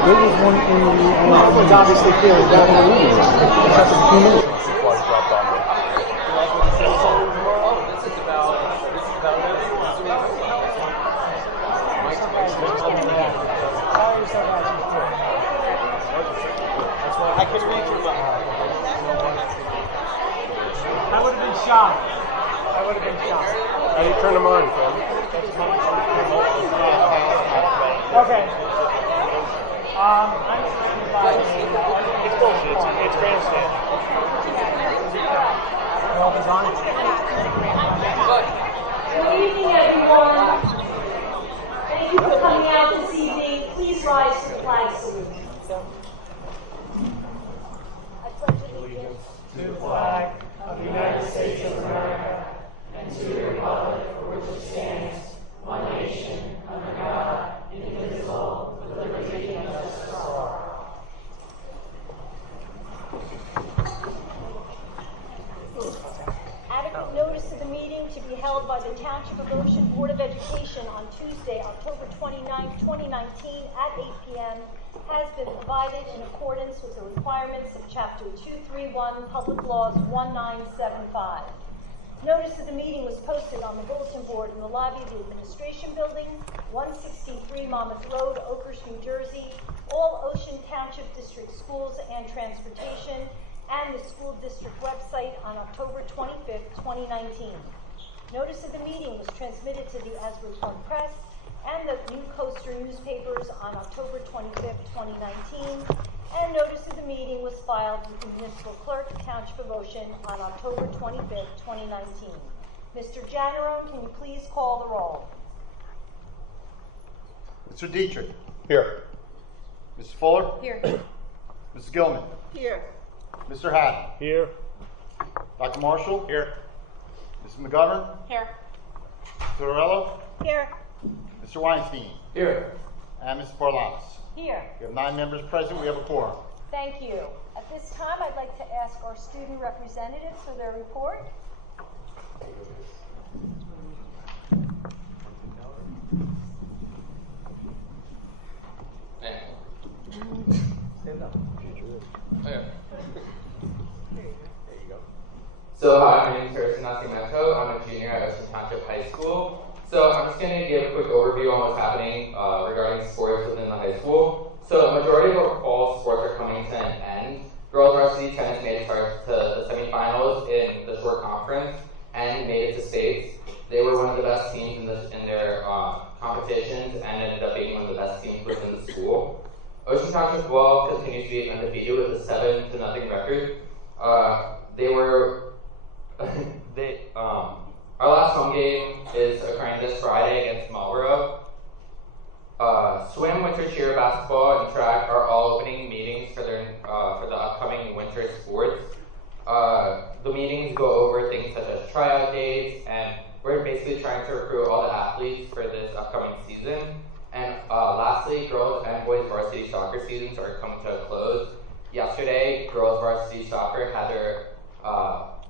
There was one in the... That one's obviously feeling better. Just a few minutes. I can read your mind. I would have been shocked. How do you turn them on, Ken? Okay. I'm standing by. It's bullshit. It's grandstand. All designed. Good evening, everyone. Thank you for coming out this evening. Please rise for the flag salute. I pledge allegiance To the flag of the United States of America and to the republic for which it stands, one nation, under God, indivisible, with liberty and justice for all. adequate notice of the meeting to be held by the Township of Ocean Board of Education on Tuesday, October 29, 2019 at 8 p.m. has been provided in accordance with the requirements of Chapter 231, Public Laws 1975. Notice of the meeting was posted on the bulletin board in the lobby of the Administration Building, 163 Monmouth Road, Oakhurst, New Jersey, all Ocean Township District schools and transportation, and the school district website on October 25th, 2019. Notice of the meeting was transmitted to the Asbury Park Press and the New Coaster newspapers on October 25th, 2019, and notice of the meeting was filed with the municipal clerk, Township of Ocean, on October 25th, 2019. Mr. Janarone, can you please call the roll? Mr. Dietrich. Here. Mrs. Fuller. Here. Mrs. Gilman. Here. Mr. Hatton. Here. Dr. Marshall. Here. Mrs. McGovern. Here. Mr. Torello. Here. Mr. Weinstein. Here. And Mrs. Parlanis. Here. We have 9 members present. We have a quorum. Thank you. At this time, I'd like to ask our student representatives for their report. Stand up. Okay. So hi, my name is Harrison Nascimento. I'm a junior at Ocean Township High School. So I'm just going to give a quick overview on what's happening regarding sports within the high school. So a majority of our fall sports are coming to an end. Girls varsity tennis made it start to the semifinals in the short conference and made it to states. They were one of the best teams in their competitions and ended up being one of the best teams within the school. Ocean Township Ball continues to be undefeated with a 7-0 record. Our last home game is occurring this Friday against Marlboro. Swim, winter cheer, basketball, and track are all opening meetings for the upcoming winter sports. The meetings go over things such as tryout dates, and we're basically trying to recruit all the athletes for this upcoming season. And lastly, girls and boys varsity soccer seasons are coming to a close. Yesterday, girls varsity soccer had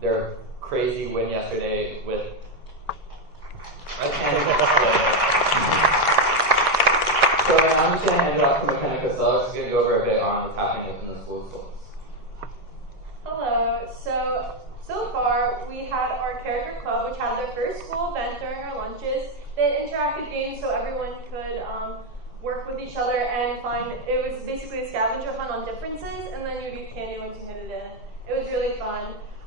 their crazy win yesterday with So I'm just going to hand it off to McKenna Costello. She's going to go over a bit on what's happening within the school schools. Hello. So far, we had our character club, which had their first school event during our lunches. They had interactive games so everyone could work with each other and it was basically a scavenger hunt on differences, and then you'd get candy once you hit it in. It was really fun.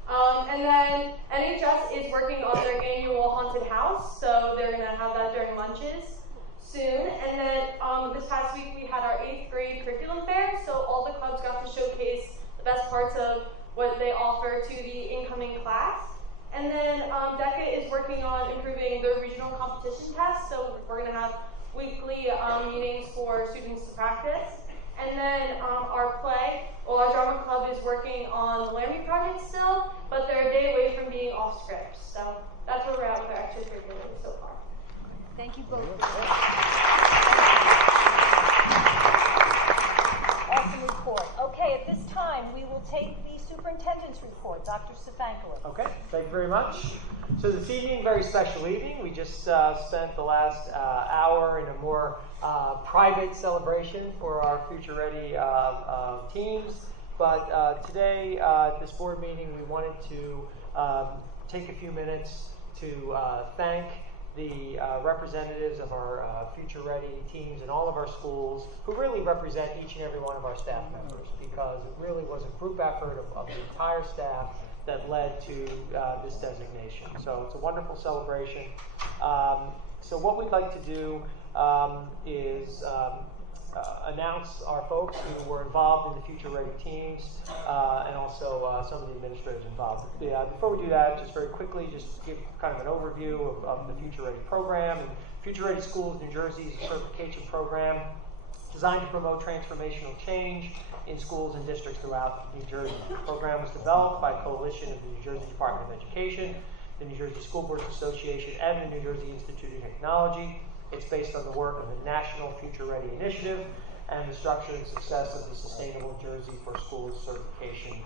And then NHS is working on their annual haunted house, so they're going to have that during lunches soon. And then this past week we had our 8th grade curriculum fair, so all the clubs got to showcase the best parts of what they offer to the incoming class. And then DECA is working on improving their regional competition tests, so we're going to have weekly meetings for students to practice. And then our drama club is working on the Laramie project still, but they're a day away from being off script. So that's where we're at with our extracurriculars so far. Thank you both. Awesome report. Okay, at this time, we will take the superintendent attendance report. Dr. Stefankiewicz. Okay, thank you very much. So this evening, very special evening. We just spent the last hour in a more private celebration for our Future Ready teams. But today, at this board meeting, we wanted to take a few minutes to thank the representatives of our Future Ready teams in all of our schools who really represent each and every one of our staff members, because it really was a group effort of the entire staff that led to this designation. So it's a wonderful celebration. So what we'd like to do is announce our folks who were involved in the Future Ready teams and also some of the administrators involved. Before we do that, just very quickly, just give kind of an overview of the Future Ready program. And Future Ready Schools New Jersey is a certification program designed to promote transformational change in schools and districts throughout New Jersey. The program was developed by a coalition of the New Jersey Department of Education, the New Jersey School Boards Association, and the New Jersey Institute of Technology. It's based on the work of the National Future Ready Initiative and the structure and success of the Sustainable Jersey for Schools certification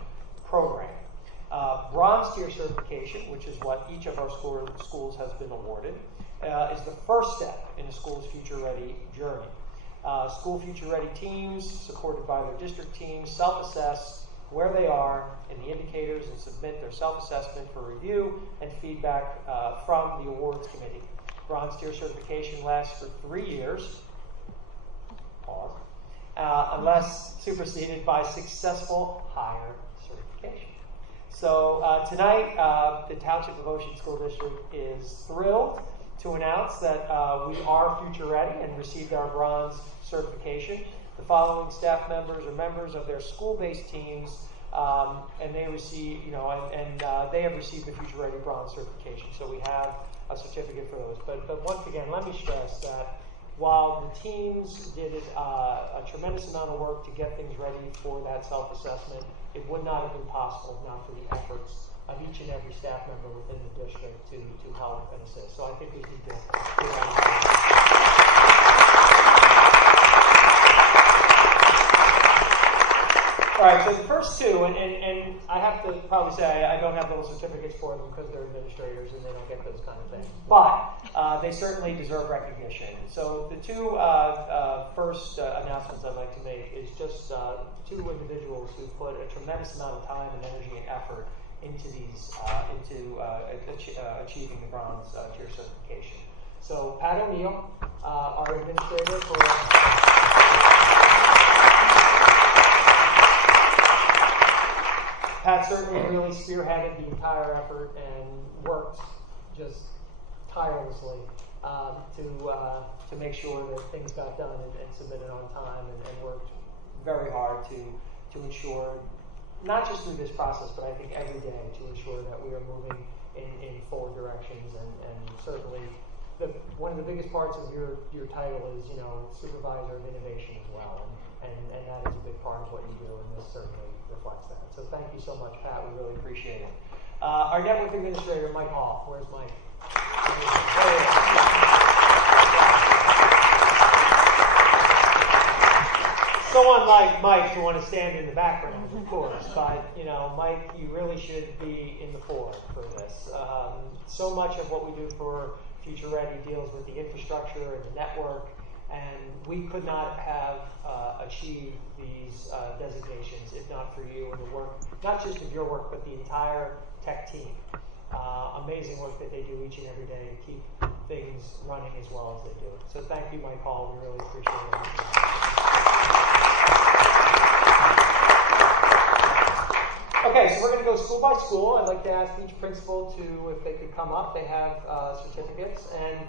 program. Bronze tier certification, which is what each of our schools has been awarded, is the first step in a school's Future Ready journey. School Future Ready teams, supported by their district teams, self-assess where they are in the indicators and submit their self-assessment for review and feedback from the awards committee. Bronze tier certification lasts for 3 years, unless superseded by successful higher certification. So tonight, the Township of Ocean School District is thrilled to announce that we are Future Ready and received our bronze certification. The following staff members are members of their school-based teams, and they receive, they have received the Future Ready bronze certification. So we have a certificate for those. But once again, let me stress that while the teams did a tremendous amount of work to get things ready for that self-assessment, it would not have been possible if not for the efforts of each and every staff member within the district to help and assist. So I think we need to give that. All right, so the first two, and I have to probably say I don't have those certificates for them because they're administrators and they don't get those kind of things. But they certainly deserve recognition. So the two first announcements I'd like to make is just two individuals who put a tremendous amount of time and energy and effort into these, achieving the bronze tier certification. So Pat O'Neill, our administrator for. Pat certainly really spearheaded the entire effort and worked just tirelessly to make sure that things got done and submitted on time, and worked very hard to ensure, not just through this process, but I think every day, to ensure that we are moving in forward directions. And certainly, one of the biggest parts of your title is, supervisor of innovation as well. And that is a big part of what you do, and this certainly reflects that. So thank you so much, Pat. We really appreciate it. Our network administrator, Mike Hall. Where's Mike? So unlike Mike, you want to stand in the background, of course, but Mike, you really should be in the fore for this. So much of what we do for Future Ready deals with the infrastructure and the network. And we could not have achieved these designations if not for you and the work, not just of your work, but the entire tech team. Amazing work that they do each and every day to keep things running as well as they do. So thank you, Mike Hall. We really appreciate it. Okay, so we're going to go school by school. I'd like to ask each principal if they could come up. They have certificates. And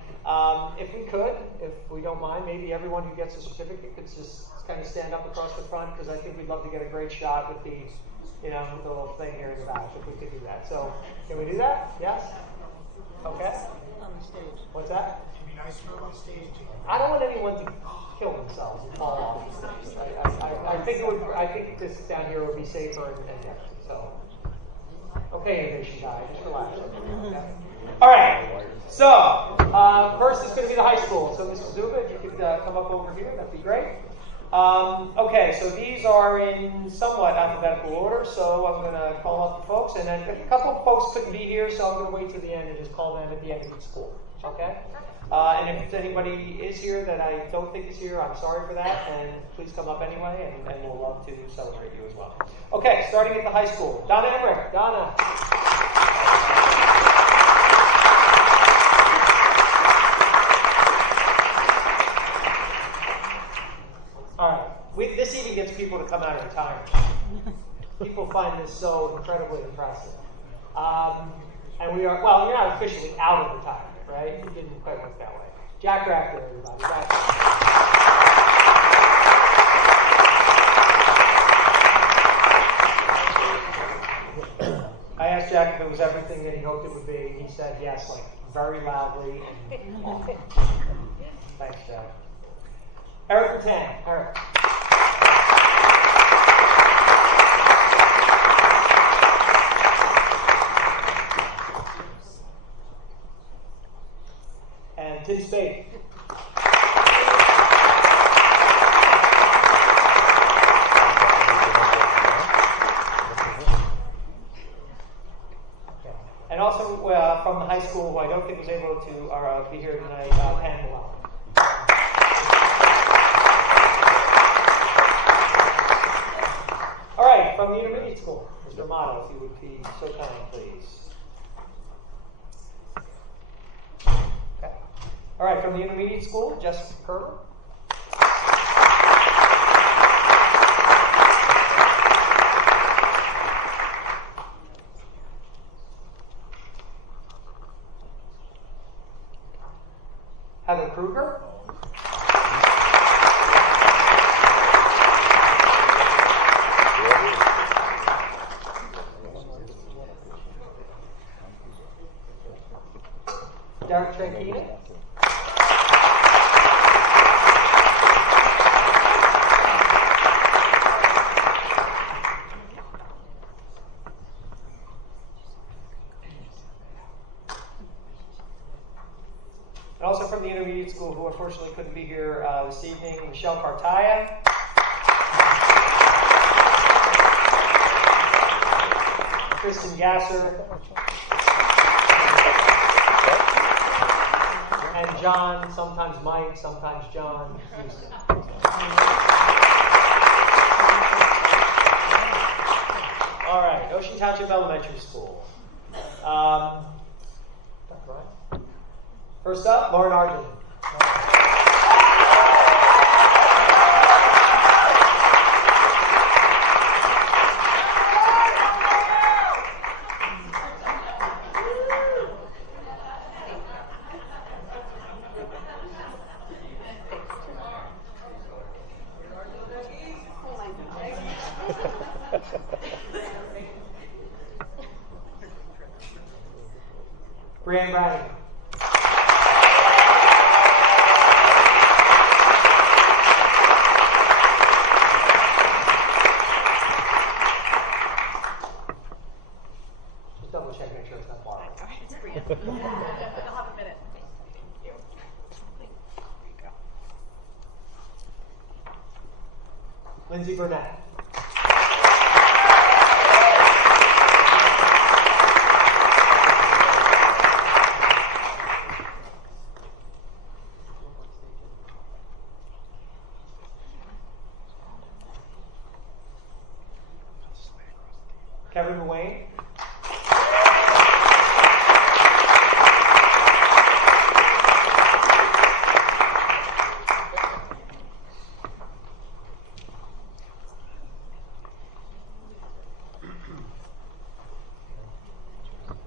if we don't mind, maybe everyone who gets a certificate could just kind of stand up across the front, because I think we'd love to get a great shot with the little thing here in the back, if we could do that. So can we do that? Yes? Okay. On the stage. What's that? It'd be nice for on stage. I don't want anyone to kill themselves and fall off the stage. I think this down here would be safer and different. So, okay, innovation guy, just relax. Okay. All right. So first is going to be the high school. So Mrs. Zuba, if you could come up over here, that'd be great. Okay, so these are in somewhat alphabetical order, so I'm going to call up the folks, and then a couple of folks couldn't be here, so I'm going to wait till the end and just call them at the end of each school. Okay? And if anybody is here that I don't think is here, I'm sorry for that, and please come up anyway, and we'll love to celebrate you as well. Okay, starting at the high school. Donna Emmerich. Donna. All right. This even gets people to come out of retirement. People find this so incredibly impressive. And we are, well, you're not officially out of retirement, right? It didn't quite work that way. Jack Rafter, everybody. Jack I asked Jack if it was everything that he hoped it would be. He said yes, like very loudly. And thanks, Jack. Eric Patan. Eric. And Tim Spade. And also from the high school, who I don't think was able to be here tonight, Pam Malone. All right, from the intermediate school, Mr. Motto, if you would be so kind, please. Okay. All right, from the intermediate school, Jessica Kerber. Heather Kruger. Derek Tranquina. And also from the intermediate school, who unfortunately couldn't be here this evening, Michelle Cartaya. Kristen Gasser. And John, sometimes Mike, sometimes John Houston. All right, Ocean Township Elementary School. First up, Lauren Argent. Brianne Browning. Just double check, make sure it's not far. It's Brianne. I'll have a minute. Thank you. Lindsay Burnett. Kevin Wayne.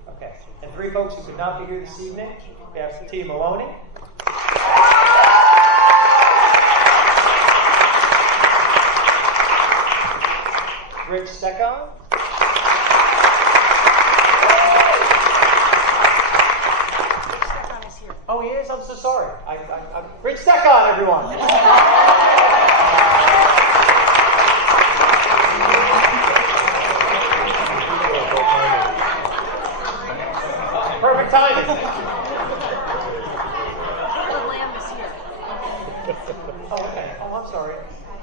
Okay, and three folks who could not be here this evening. We have T. Maloney. Rich Stekon. Oh, he is? I'm so sorry. I'm Rich Stekon, everyone. Perfect timing. The lamb is here. Oh, okay. Oh, I'm sorry.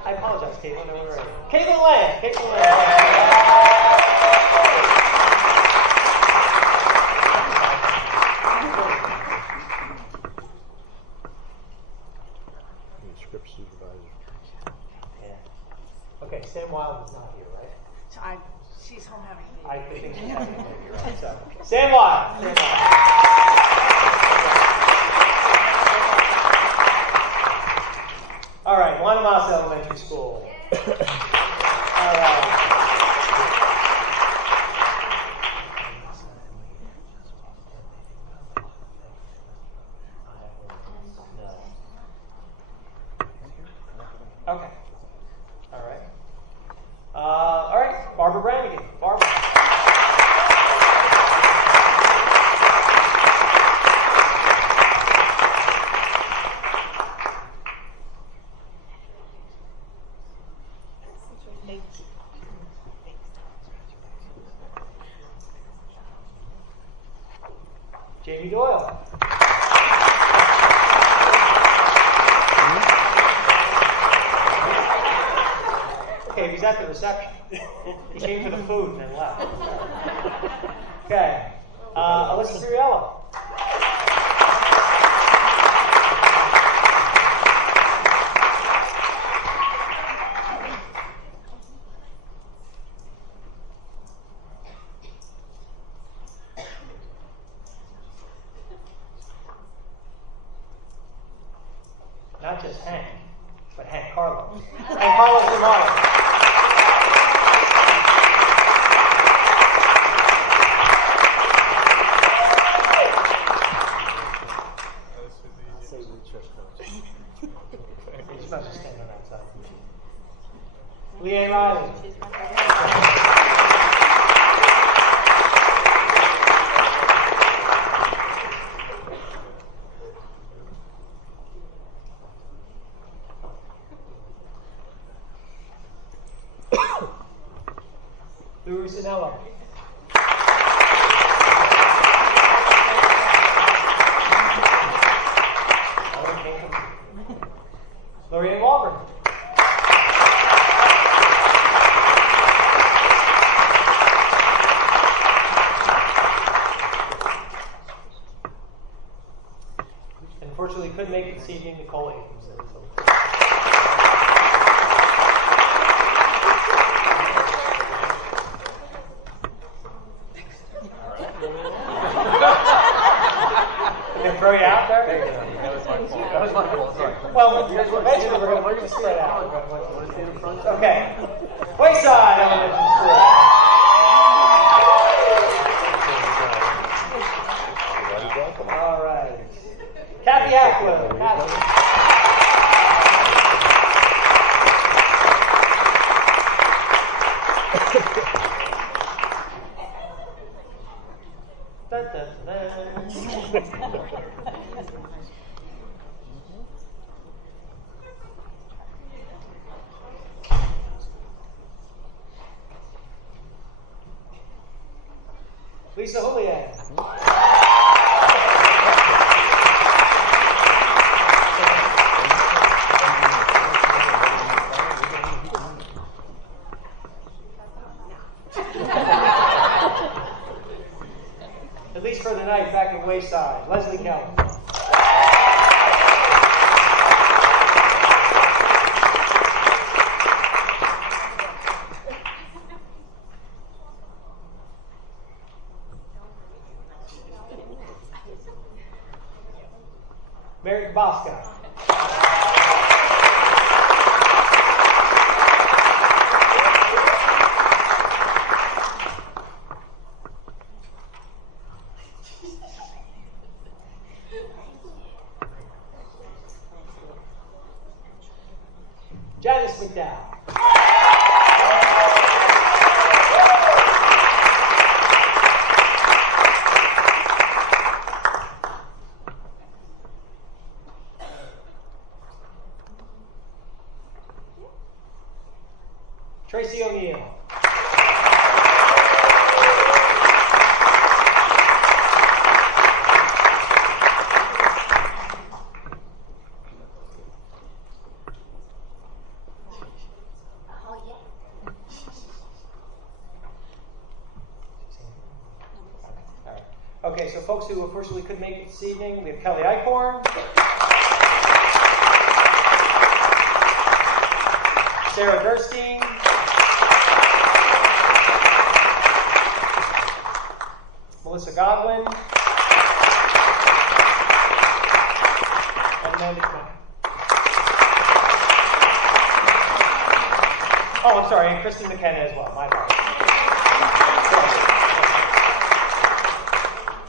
I apologize, Caitlin. I wasn't ready. Caitlin Land. Caitlin Land. Script supervisor. Yeah. Okay, Sam Wild is not here, right? She's home having a I think she's having a baby, right? So, Sam Wild. Sam Wild. All right, Guanamas Elementary School. All right. Okay. All right. All right, Barbara Brannigan. Barbara. Jamie Doyle. Okay, he's at the reception. He came for the food and then left. Okay. Alyssa Suriello. Not just Hank, but Hank Carlos. Hank Carlos Romano. He's not just standing on that side. Leanne Riley. Lou Rusinello. Lorianne Walburn. Unfortunately, couldn't make it this evening, Nicole Abrams. They throw you out there? That was my fault. Sorry. Well, eventually we're going to spread out. Okay. Wayside Elementary School. All right. Kathy Hackwood. Kathy. Dun, dun, dun. Lisa Julian. At least for the night, back at Wayside. Leslie Kelly. Mary Bosca. Janice McDowell. Tracy O'Neill. Okay, so folks who unfortunately couldn't make it this evening, we have Kelly Eichhorn, Sarah Gerstein, Melissa Godwin, and Amanda Quinn. Oh, I'm sorry, and Kristen McKenna as well. My apologies.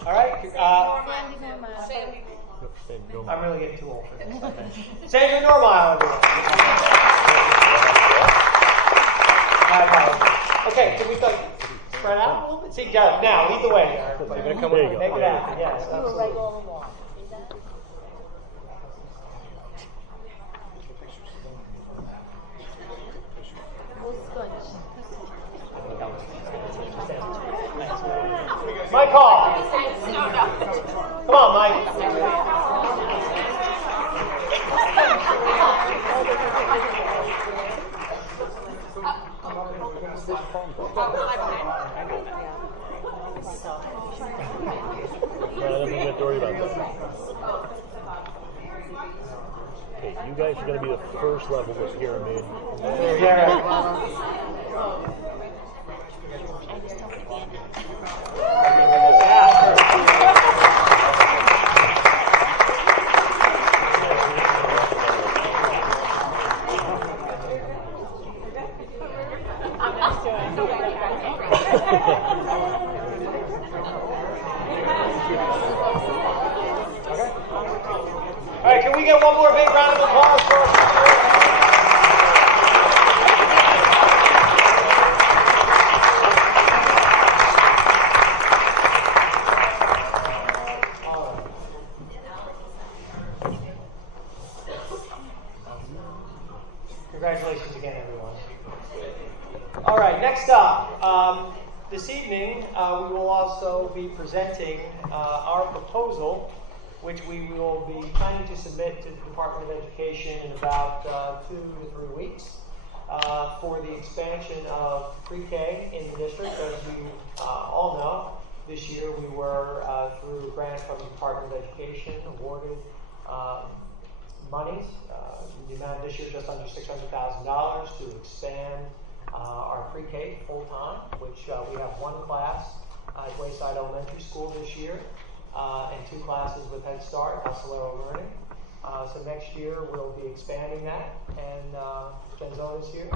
All right. I'm really getting too old for this. Okay. Sandra Normile, everyone. My apologies. Okay, can we spread out a little bit? See, now, lead the way. You're going to come There with you me. go. Make it happen. Yes, You were right absolutely. all along. Mike Hall. Come on, Mike. Well, then we have to worry about that. Okay, you guys are going to be the first level of the pyramid. All right, can we get one more big round of applause for our Congratulations again, everyone. All right, next up, this evening we will also be presenting our proposal, which we will be planning to submit to the Department of Education in about 2 to 3 weeks for the expansion of pre-K in the district. As you all know, this year we were, through grants from the Department of Education, awarded monies. The amount this year just under $600,000 to expand our pre-K full-time, which we have 1 class at Wayside Elementary School this year, and 2 classes with Head Start, Accelero Learning. So next year we'll be expanding that, and Jen Zone is here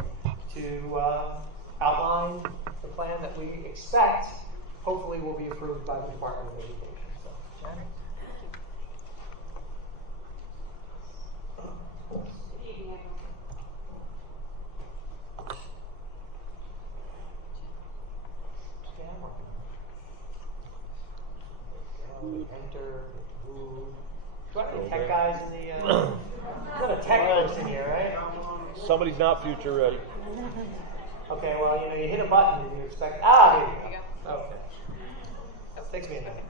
to outline the plan that we expect hopefully will be approved by the Department of Education. So, Jen? Good evening, everyone. Enter, move. Do I have any tech guys in the? Got a tech person here, right? Somebody's not future ready. Okay, well, you hit a button and you expect. Here you go. Okay. Takes me a minute.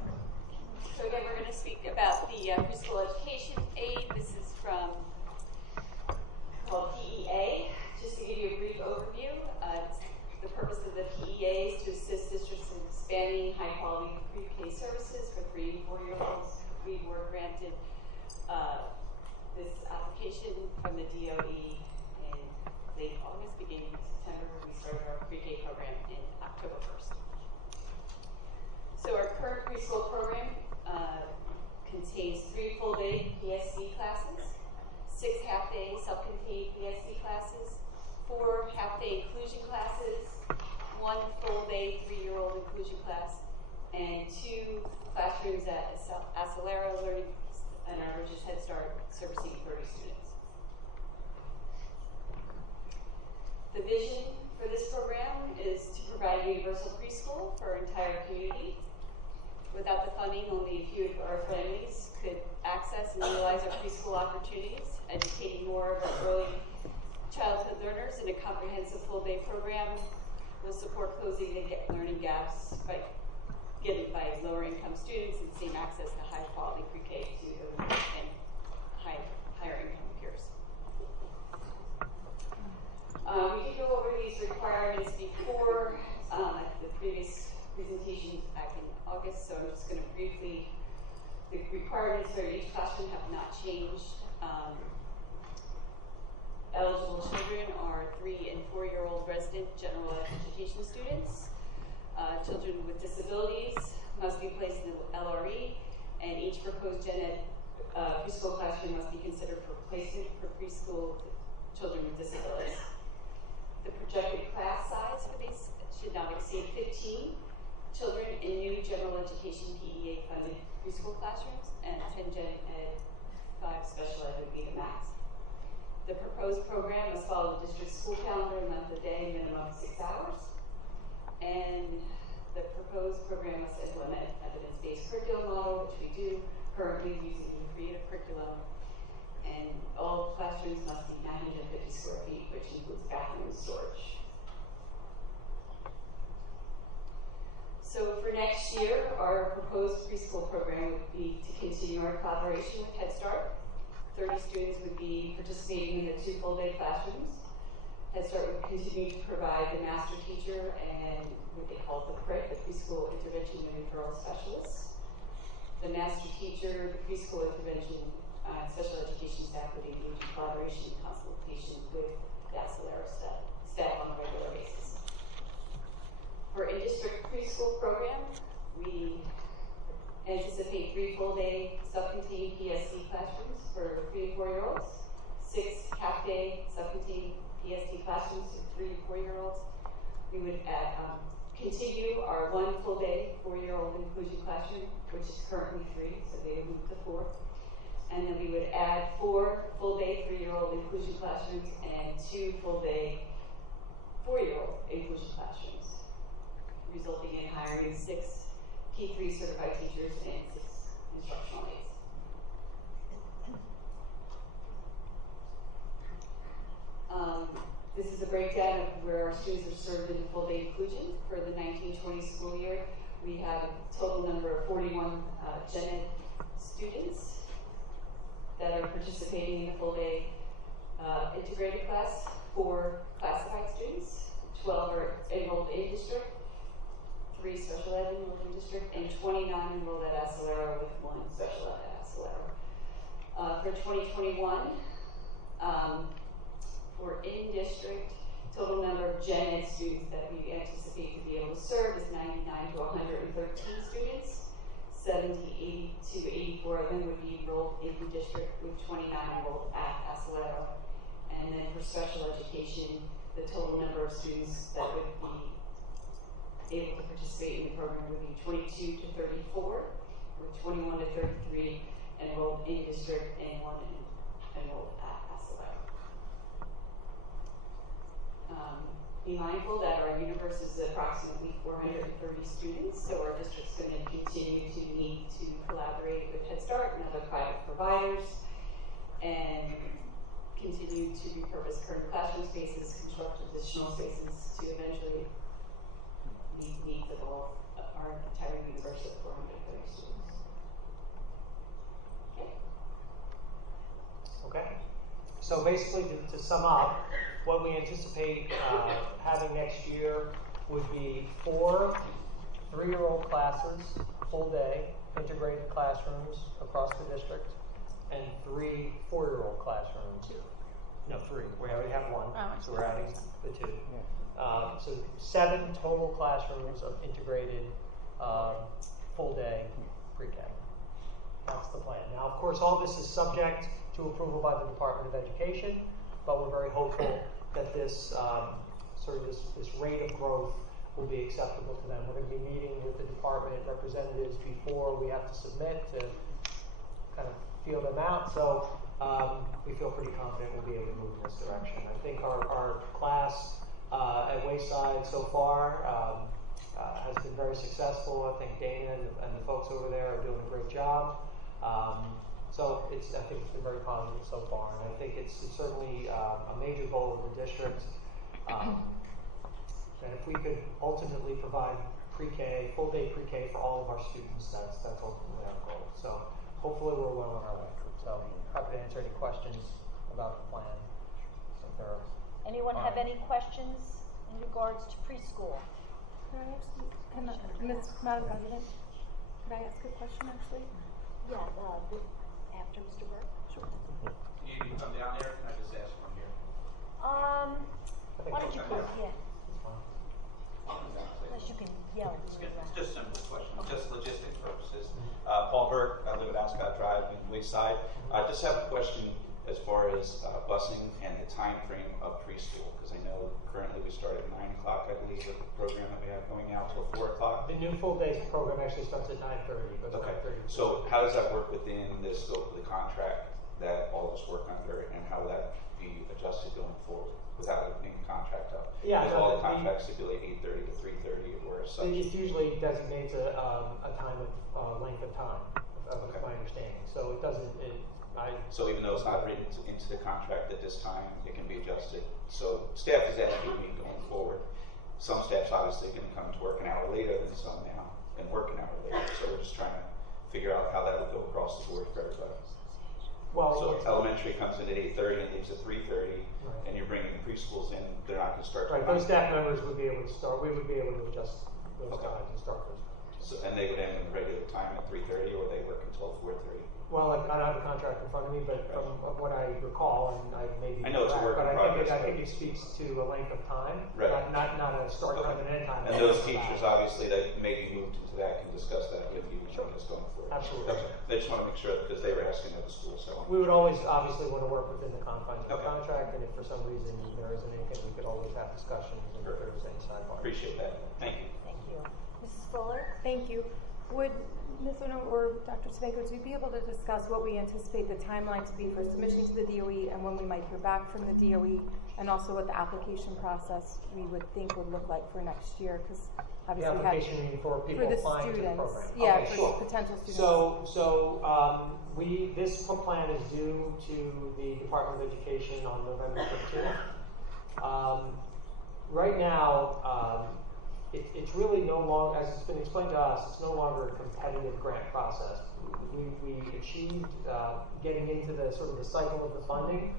So again, we're going to speak about the preschool education aid. This is from called PEA. Just to give you a brief overview, the purpose of the PEA is to assist districts in expanding high-quality pre-K services for 3 and 4-year-olds. We were granted this application from the DOE in late August, beginning of September. We started our pre-K program in October 1st. So our current preschool program contains 3 full-day PSC classes, 6 half-day self-contained PSC classes, 4 half-day inclusion classes, 1 full-day 3-year-old inclusion class, and 2 classrooms at Accelero Learning and our Rich's Head Start servicing 30 students. The vision for this program is to provide universal preschool for our entire community. Without the funding, only a few of our families could access and utilize our preschool opportunities. Educating more of our early childhood learners in a comprehensive full-day program will support closing the learning gaps given by lower-income students and same access to high-quality pre-K to and higher income peers. We did go over these requirements before the previous presentation back in August, so I'm just going to briefly, the requirements for each classroom have not changed. Eligible children are 3 and 4-year-old resident general education students. Children with disabilities must be placed in the LRE, and each proposed gen ed preschool classroom must be considered for placement for preschool children with disabilities. The projected class size for these should not exceed 15 children in new general education PEA funded preschool classrooms, and 10 gen ed 5 special ed would be the max. The proposed program must follow the district school calendar, month a day, minimum 6 hours. And the proposed program must implement evidence-based curriculum model, which we do currently using the creative curriculum. And all classrooms must be 950 square feet, which includes bathroom and storage. So for next year, our proposed preschool program would be to continue our collaboration with Head Start. 30 students would be participating in the 2 full-day classrooms. Head Start would continue to provide the master teacher and what they call the PRIT, the Preschool Intervention and Referral Specialist. The master teacher, the preschool intervention special education staff would engage in collaboration and consultation with the Acelera staff on a regular basis. For in-district preschool program, we anticipate 3 full-day self-contained PSC classrooms for 3 and 4-year-olds, 6 half-day self-contained PST classrooms for 3 and 4-year-olds. We would continue our 1 full-day 4-year-old inclusion classroom, which is currently 3, so they would move to 4. And then we would add 4 full-day 3-year-old inclusion classrooms and 2 full-day 4-year-old inclusion classrooms, resulting in hiring 6 P3 certified teachers and 6 instructional aides. This is a breakdown of where our students are served in full-day inclusion for the 1920 school year. We have a total number of 41 gen ed students that are participating in the full-day integrated class, 4 classified students, 12 are enrolled in district, 3 special ed enrolled in district, and 29 enrolled at Acelera with 1 special ed at Acelera. For 2021, for in-district, total number of gen ed students that we anticipate to be able to serve is 99 to 113 students. 70 to 84 of them would be enrolled in the district, with 29 enrolled at Acelera. And then for special education, the total number of students that would be able to participate in the program would be 22 to 34, with 21 to 33 enrolled in district and 1 enrolled at Acelera. Be mindful that our universe is approximately 430 students, so our district's going to continue to need to collaborate with Head Start and other private providers, and continue to repurpose current classroom spaces, construct additional spaces to eventually meet needs of all our entire universe of 430 students. Okay. Okay. So basically, to sum up, what we anticipate having next year would be 4 3-year-old classes, full day, integrated classrooms across the district, and 3 4-year-old classrooms. 2. No, 3. We already have 1, so we're adding the 2. Yeah. So 7 total classrooms of integrated full day pre-K. That's the plan. Now, of course, all this is subject to approval by the Department of Education, but we're very hopeful that this this rate of growth will be acceptable to them. We're going to be meeting with the department representatives before we have to submit to kind of feel them out. So we feel pretty confident we'll be able to move in this direction. I think our class at Wayside so far has been very successful. I think Dana and the folks over there are doing a great job. So I think it's been very positive so far, and I think it's certainly a major goal of the district. And if we could ultimately provide pre-K, full day pre-K for all of our students, that's ultimately our goal. So hopefully we're well on our way. So happy to answer any questions about the plan. Anyone have any questions in regards to preschool? Madam President, could I ask a question actually? Yeah, after Mr. Burke? Sure. Do you need to come down there? Can I just ask one here? Why don't you put, yeah, unless you can yell. It's just a simple question, just logistic purposes. Paul Burke, I live at Ascot Drive in Wayside. I just have a question as far as busing and the time frame of preschool, because I know currently we start at 9 o'clock, I believe, with the program that we have going out till 4 o'clock. The new full day program actually starts at 9:30. Goes Okay. 9:30. So how does that work within the scope of the contract that all of us work under, and how will that be adjusted going forward without opening the contract up? Yeah, Does no, all the the- contracts stipulate 8:30 to 3:30 or such? It usually designates a time of length of time, of Okay. my understanding. So it doesn't. So even though it's not written into the contract at this time, it can be adjusted. So staff is asking me going forward. Some staff's obviously going to come to work an hour later than some now, and work an hour later. So we're just trying to figure out how that would go across the board for everybody. Well, So it's- elementary comes in at 8:30 and leaves at 3:30, Right. and you're bringing the preschools in. They're not going to start. till right. Those 9. staff members would be able to start. We would be able to adjust those Okay. times and start those times. So, and they would end in regular time at 3:30, or they work until 4:30. Well, I don't have a contract in front of me, but from what I recall, and I may be I know it's a correct, work in but progress, I think but- it speaks to a length of time, Right. not a start time and end time. And those teachers, obviously, that may be moved into that, can discuss that with you, Sure. I guess, going forward. Absolutely. Okay. They just want to make sure, because they were asking at the school, so. We would always obviously want to work within the confines of the Okay. contract, and if for some reason there isn't anything, we could always have discussions and if there's any sidebar. Appreciate that. Thank you. Thank you. Mrs. Fuller? Thank you. Would Ms. Ono or Dr. Svenko, would you be able to discuss what we anticipate the timeline to be for submission to the DOE and when we might hear back from the DOE, and also what the application process we would think would look like for next year? Because The obviously application for people the applying to the students, program. yeah, Okay, for sure. potential students. This plan is due to the Department of Education on November 15th. Right now, it's really no longer, as it's been explained to us, it's no longer a competitive grant process. We achieved getting into the sort of the cycle of the funding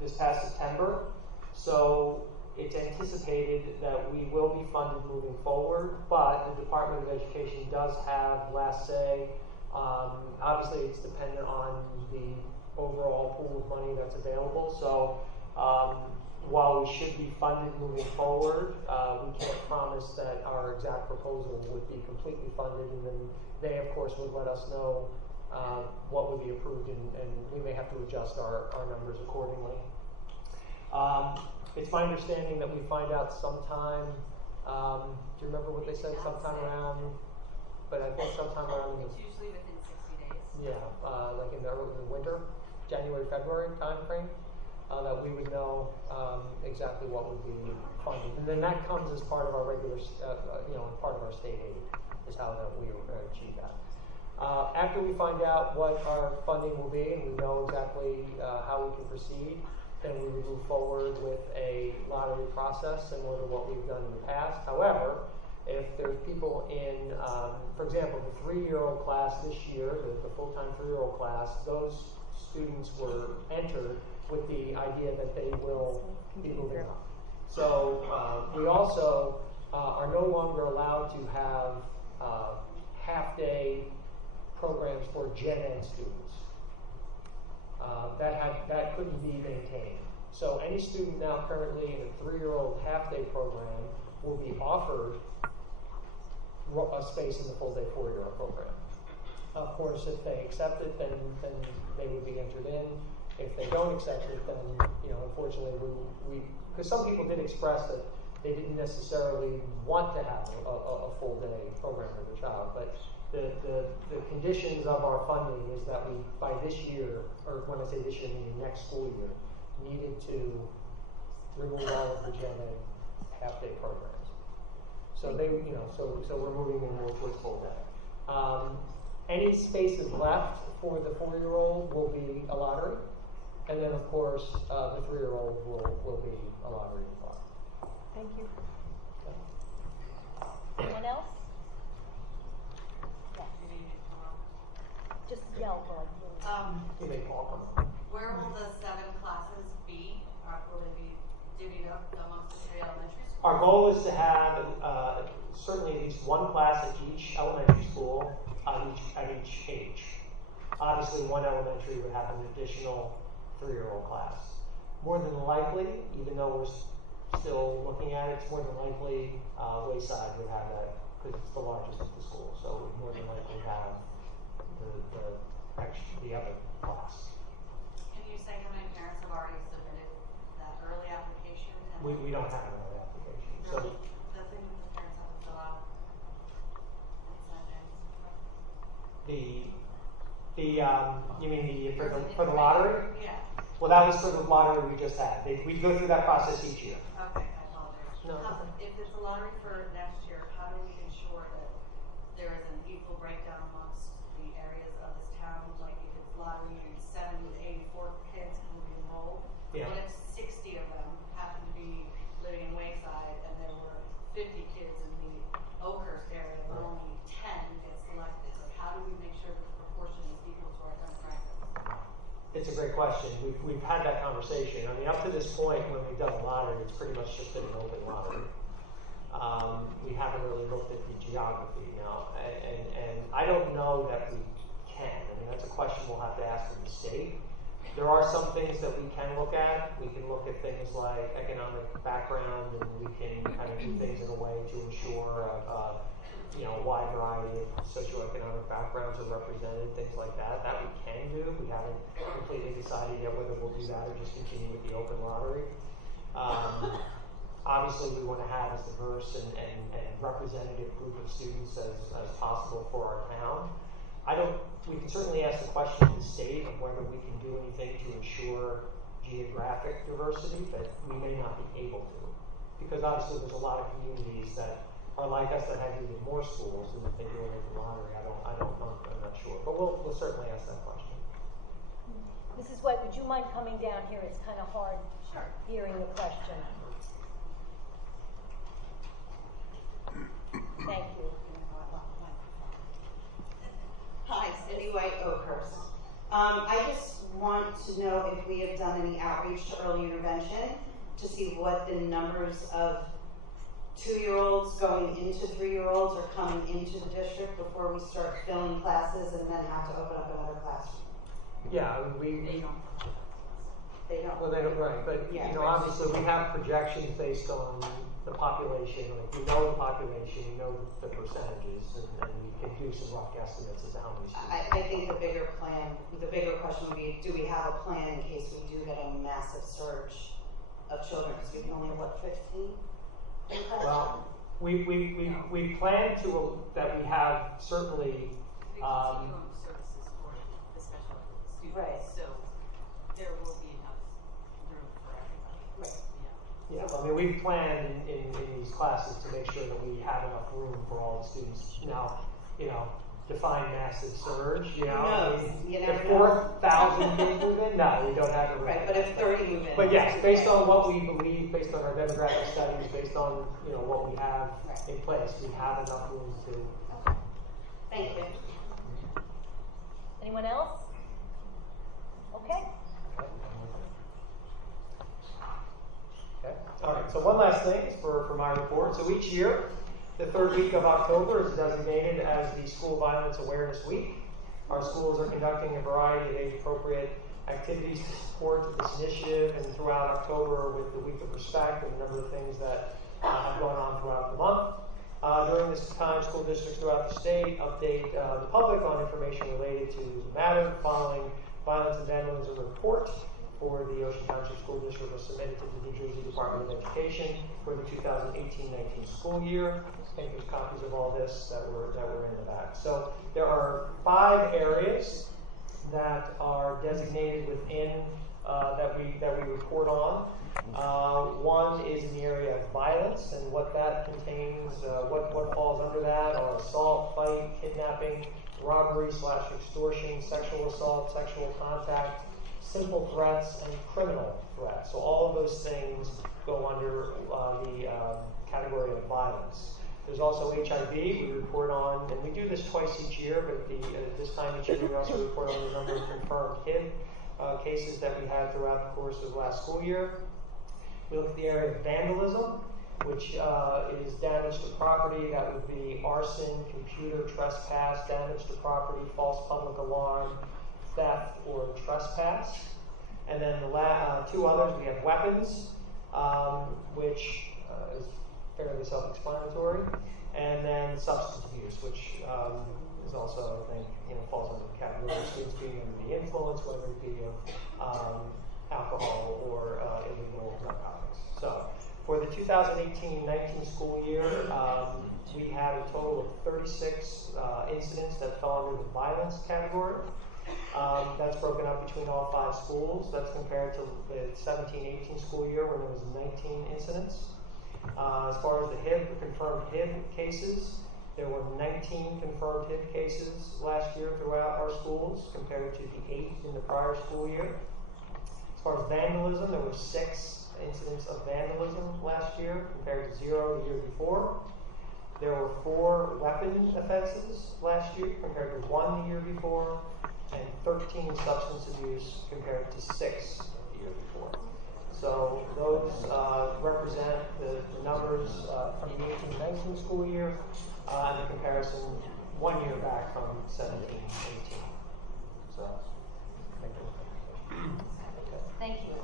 this past September. So it's anticipated that we will be funded moving forward, but the Department of Education does have last say. Obviously, it's dependent on the overall pool of money that's available. So while we should be funded moving forward, we can't promise that our exact proposal would be completely funded, and then they, of course, would let us know what would be approved, and we may have to adjust our numbers accordingly. It's my understanding that we find out sometime, do you remember what they said? Sometime around, but I think sometime around It's usually within 60 days. like in the winter, January, February time frame, that we would know exactly what would be funded. And then that comes as part of our regular, part of our state aid, is how that we achieve that. After we find out what our funding will be and we know exactly how we can proceed, then we would move forward with a lottery process similar to what we've done in the past. However, if there's people in, for example, the 3-year-old class this year, the full-time 3-year-old class, those students were entered with the idea that they will be moving up. So we also are no longer allowed to have half-day programs for gen ed students. That couldn't be maintained. So any student now currently in a 3-year-old half-day program will be offered a space in the full-day 4-year-old program. Of course, if they accept it, then they would be entered in. If they don't accept it, then unfortunately, because some people did express that they didn't necessarily want to have a full-day program for their child, but the conditions of our funding is that we, by this year, or when I say this year, meaning next school year, needed to remove all of the gen ed half-day programs. So so we're moving in more towards full day. Any spaces left for the 4-year-old will be a lottery, and then of course the 3-year-old will be a lottery as well. Thank you. Anyone else? Yes. Just yell for like. You may call them. Where will the 7 classes be? Will they be divvied up amongst the 3 elementary schools? Our goal is to have certainly at least one class at each elementary school at each age. Obviously, one elementary would have an additional 3-year-old class. More than likely, even though we're still looking at it, it's more than likely Wayside would have that because it's the largest of the school. So it would more than likely have the other class. Can you say how many parents have already submitted that early application? We don't have an early application. So The thing that the parents have to fill out. You mean for the lottery? Yeah. Well, that was for the lottery we just had. We go through that process each year. Okay, I apologize. No. If it's a lottery for next year, how do we ensure that there is an equal breakdown amongst the areas of this town? Like if it's lottery and 70 to 84 kids can be enrolled, Yeah. what if 60 of them happen to be living in Wayside and there were 50 kids in the Oakhurst area, but only 10 get selected? So how do we make sure that the proportion is equal to our demographics? It's a great question. We've had that conversation. I mean, up to this point, when we've done a lottery, it's pretty much just been an open lottery. We haven't really looked at the geography now, and I don't know that we can. I mean, that's a question we'll have to ask of the state. There are some things that we can look at. We can look at things like economic background, and we can kind of do things in a way to ensure a wide variety of socioeconomic backgrounds are represented, things like that. That we can do. We haven't completely decided yet whether we'll do that or just continue with the open lottery. Obviously, we want to have as diverse and representative group of students as possible for our town. We can certainly ask the question of the state of whether we can do anything to ensure geographic diversity, but we may not be able to. Because obviously there's a lot of communities that are like us that have even more schools than if they do an open lottery. I'm not sure. But we'll certainly ask that question. Mrs. White, would you mind coming down here? It's kind of hard hearing the question. Thank you. Hi, Cindy White, Oakhurst. I just want to know if we have done any outreach to early intervention to see what the numbers of 2-year-olds going into 3-year-olds are coming into the district before we start filling classes and then have to open up another classroom. Yeah, They don't. Well, they don't, right, but obviously we have projections based on the population. Like we know the population, we know the percentages, and we can do some rough guesstimates as to how many students. I think the bigger question would be, do we have a plan in case we do get a massive surge of children? Because we can only have, 15? Well, we plan that we have certainly. Continuum services for the special students. Right. So there will be enough room for everybody. Right. Yeah, I mean, we plan in these classes to make sure that we have enough room for all the students. Now, define massive surge, Who knows? If 4,000 kids move in, no, we don't have it. Right, but if 30 move in. But yes, based on what we believe, based on our demographic studies, based on what we have in place, we have enough room to. Okay. Thank you. Anyone else? Okay. Okay. All right. So one last thing for my report. So each year, the third week of October is designated as the School Violence Awareness Week. Our schools are conducting a variety of age-appropriate activities to support this initiative, and throughout October with the Week of Respect and a number of things that have gone on throughout the month. During this time, school districts throughout the state update the public on information related to the matter. Following violence and vandalism report for the Ocean Township School District was submitted to the New Jersey Department of Education for the 2018-19 school year. I think there's copies of all this that were in the back. So there are 5 areas that are designated within that we report on. One is in the area of violence and what that contains, what falls under that are assault, fight, kidnapping, robbery/extortion, sexual assault, sexual contact, simple threats, and criminal threats. So all of those things go under the category of violence. There's also HIV we report on, and we do this twice each year, but this time each year we also report on the number of confirmed HIV cases that we had throughout the course of last school year. We look at the area of vandalism, which is damage to property. That would be arson, computer trespass, damage to property, false public alarm, theft, or trespass. And then the two others, we have weapons, which is fairly self-explanatory, and then substance abuse, which is also, I think, falls under the category of students being under the influence, whether it be of alcohol or illegal narcotics. So, for the 2018-19 school year, we had a total of 36 incidents that fell under the violence category. That's broken up between all 5 schools. That's compared to the 17-18 school year when there was 19 incidents. As far as the confirmed HIV cases, there were 19 confirmed HIV cases last year throughout our schools, compared to the 8 in the prior school year. As far as vandalism, there were 6 incidents of vandalism last year, compared to 0 the year before. There were 4 weapon offenses last year, compared to 1 the year before, and 13 substance abuse, compared to 6 the year before. So those represent the numbers from the 18-19 school year, and the comparison 1 year back from 17-18. So, thank you. Thank you.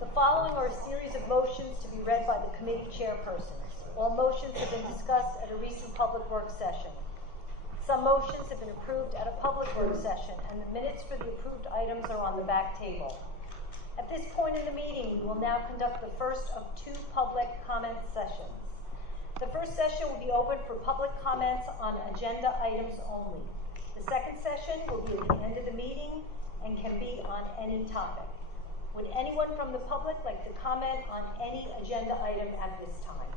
The following are a series of motions to be read by the committee chairpersons. All motions have been discussed at a recent public works session. Some motions have been approved at a public works session, and the minutes for the approved items are on the back table. At this point in the meeting, we will now conduct the first of 2 public comment sessions. The first session will be open for public comments on agenda items only. The second session will be at the end of the meeting and can be on any topic. Would anyone from the public like to comment on any agenda item at this time?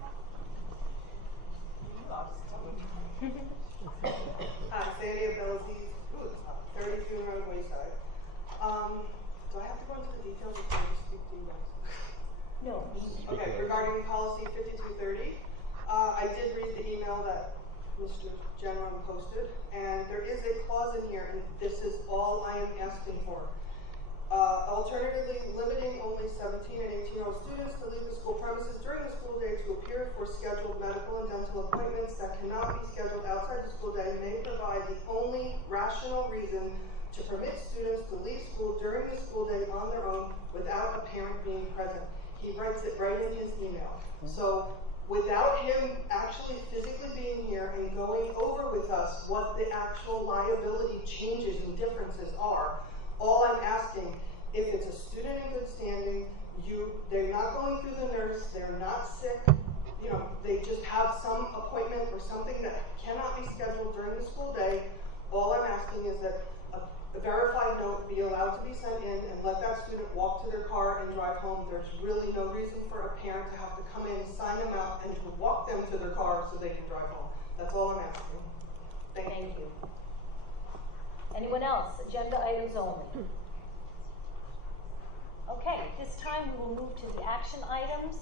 Sandy Abilities, 32 around Wayside. Do I have to go into the details before I speak to you guys? No. Okay, regarding policy 5230, I did read the email that Mr. General posted, and there is a clause in here, and this is all I am asking for. Alternatively, limiting only 17 and 18-year-old students to leave the school premises during the school day to appear for scheduled medical and dental appointments that cannot be scheduled outside the school day may provide the only rational reason to permit students to leave school during the school day on their own without a parent being present. He writes it right in his email. So without him actually physically being here and going over with us what the actual liability changes and differences are, all I'm asking, if it's a student in good standing, they're not going through the nurse, they're not sick, they just have some appointment or something that cannot be scheduled during the school day, all I'm asking is that a verified note be allowed to be sent in and let that student walk to their car and drive home. There's really no reason for a parent to have to come in, sign them out, and to walk them to their car so they can drive home. That's all I'm asking. Thank you. Anyone else? Agenda items only. Okay, at this time we will move to the action items.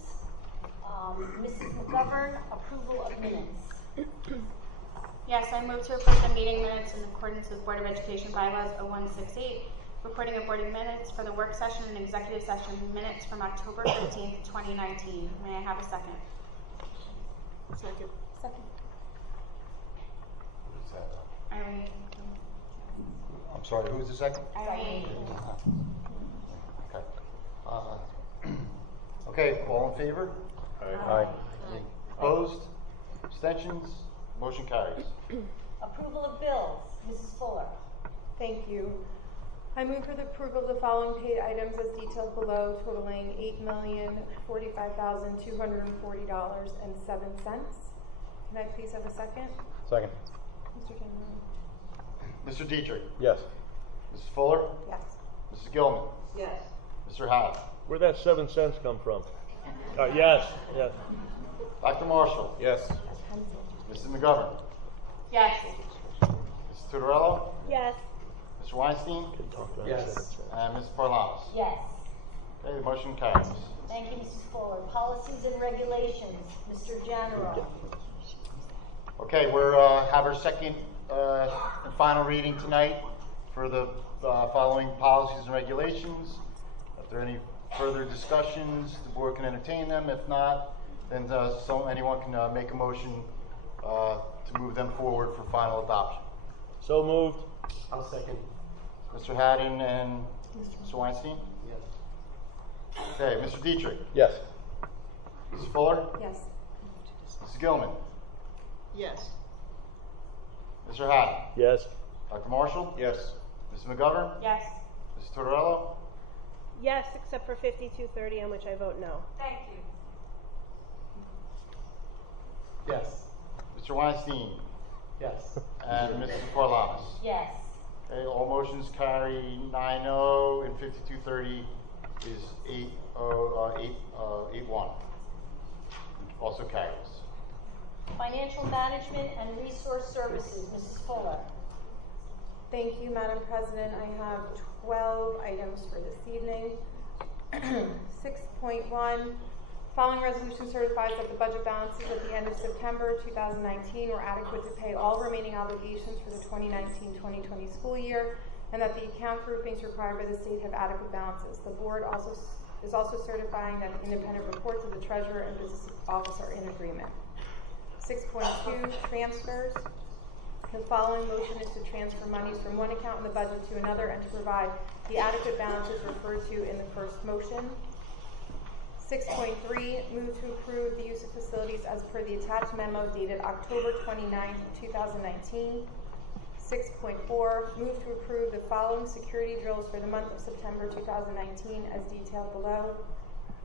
Mrs. McGovern, approval of minutes. Yes, I move to approve the meeting minutes in accordance with Board of Education Bylaws 0168, reporting of board minutes for the work session and executive session minutes from October 15th, 2019. May I have a second? Second. Irene. I'm sorry, who was the second? Irene. Okay. Okay, all in favor? Aye. Opposed? Abstentions? Motion carries. Approval of bills. Mrs. Fuller. Thank you. I move for the approval of the following paid items as detailed below, totaling $8,045,240.07. Can I please have a second? Second. Mr. General. Mr. Dietrich? Yes. Mrs. Fuller? Yes. Mrs. Gilman? Yes. Mr. Howard? Where'd that 7 cents come from? Yes. Dr. Marshall? Yes. Mrs. McGovern? Yes. Mrs. Tutorello? Yes. Mr. Weinstein? Yes. And Ms. Parlamas? Yes. Okay, the motion carries. Thank you, Mrs. Fuller. Policies and regulations. Mr. General. Okay, we're have our second and final reading tonight for the following policies and regulations. If there are any further discussions, the board can entertain them. If not, then anyone can make a motion to move them forward for final adoption. So moved. I'll second. Mr. Haddon and Mr. Weinstein? Yes. Okay, Mr. Dietrich? Yes. Mrs. Fuller? Yes. Mrs. Gilman? Yes. Mr. Haddon? Yes. Dr. Marshall? Yes. Mrs. McGovern? Yes. Mrs. Tortorello? Yes, except for 5230, on which I vote no. Thank you. Yes. Mr. Weinstein? Yes. And Mrs. Parlamas? Yes. Okay, all motions carry 9-0 and 5230 is 8-1. Also carries. Financial Management and Resource Services, Mrs. Fuller. Thank you, Madam President. I have 12 items for this evening. 6.1, following resolution certifies that the budget balances at the end of September 2019 were adequate to pay all remaining obligations for the 2019-2020 school year, and that the account groupings required by the state have adequate balances. The board is also certifying that the independent reports of the treasurer and business office are in agreement. 6.2, transfers. The following motion is to transfer monies from one account in the budget to another and to provide the adequate balances referred to in the first motion. 6.3, move to approve the use of facilities as per the attached memo dated October 29, 2019. 6.4, move to approve the following security drills for the month of September 2019 as detailed below.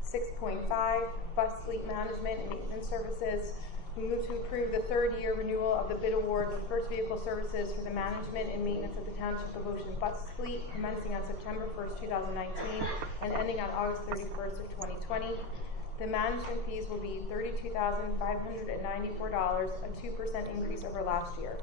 6.5, bus fleet management and maintenance services. We move to approve the third-year renewal of the bid award with First Vehicle Services for the management and maintenance of the Township of Ocean bus fleet, commencing on September 1st, 2019, and ending on August 31st of 2020. The management fees will be $32,594, a 2% increase over last year.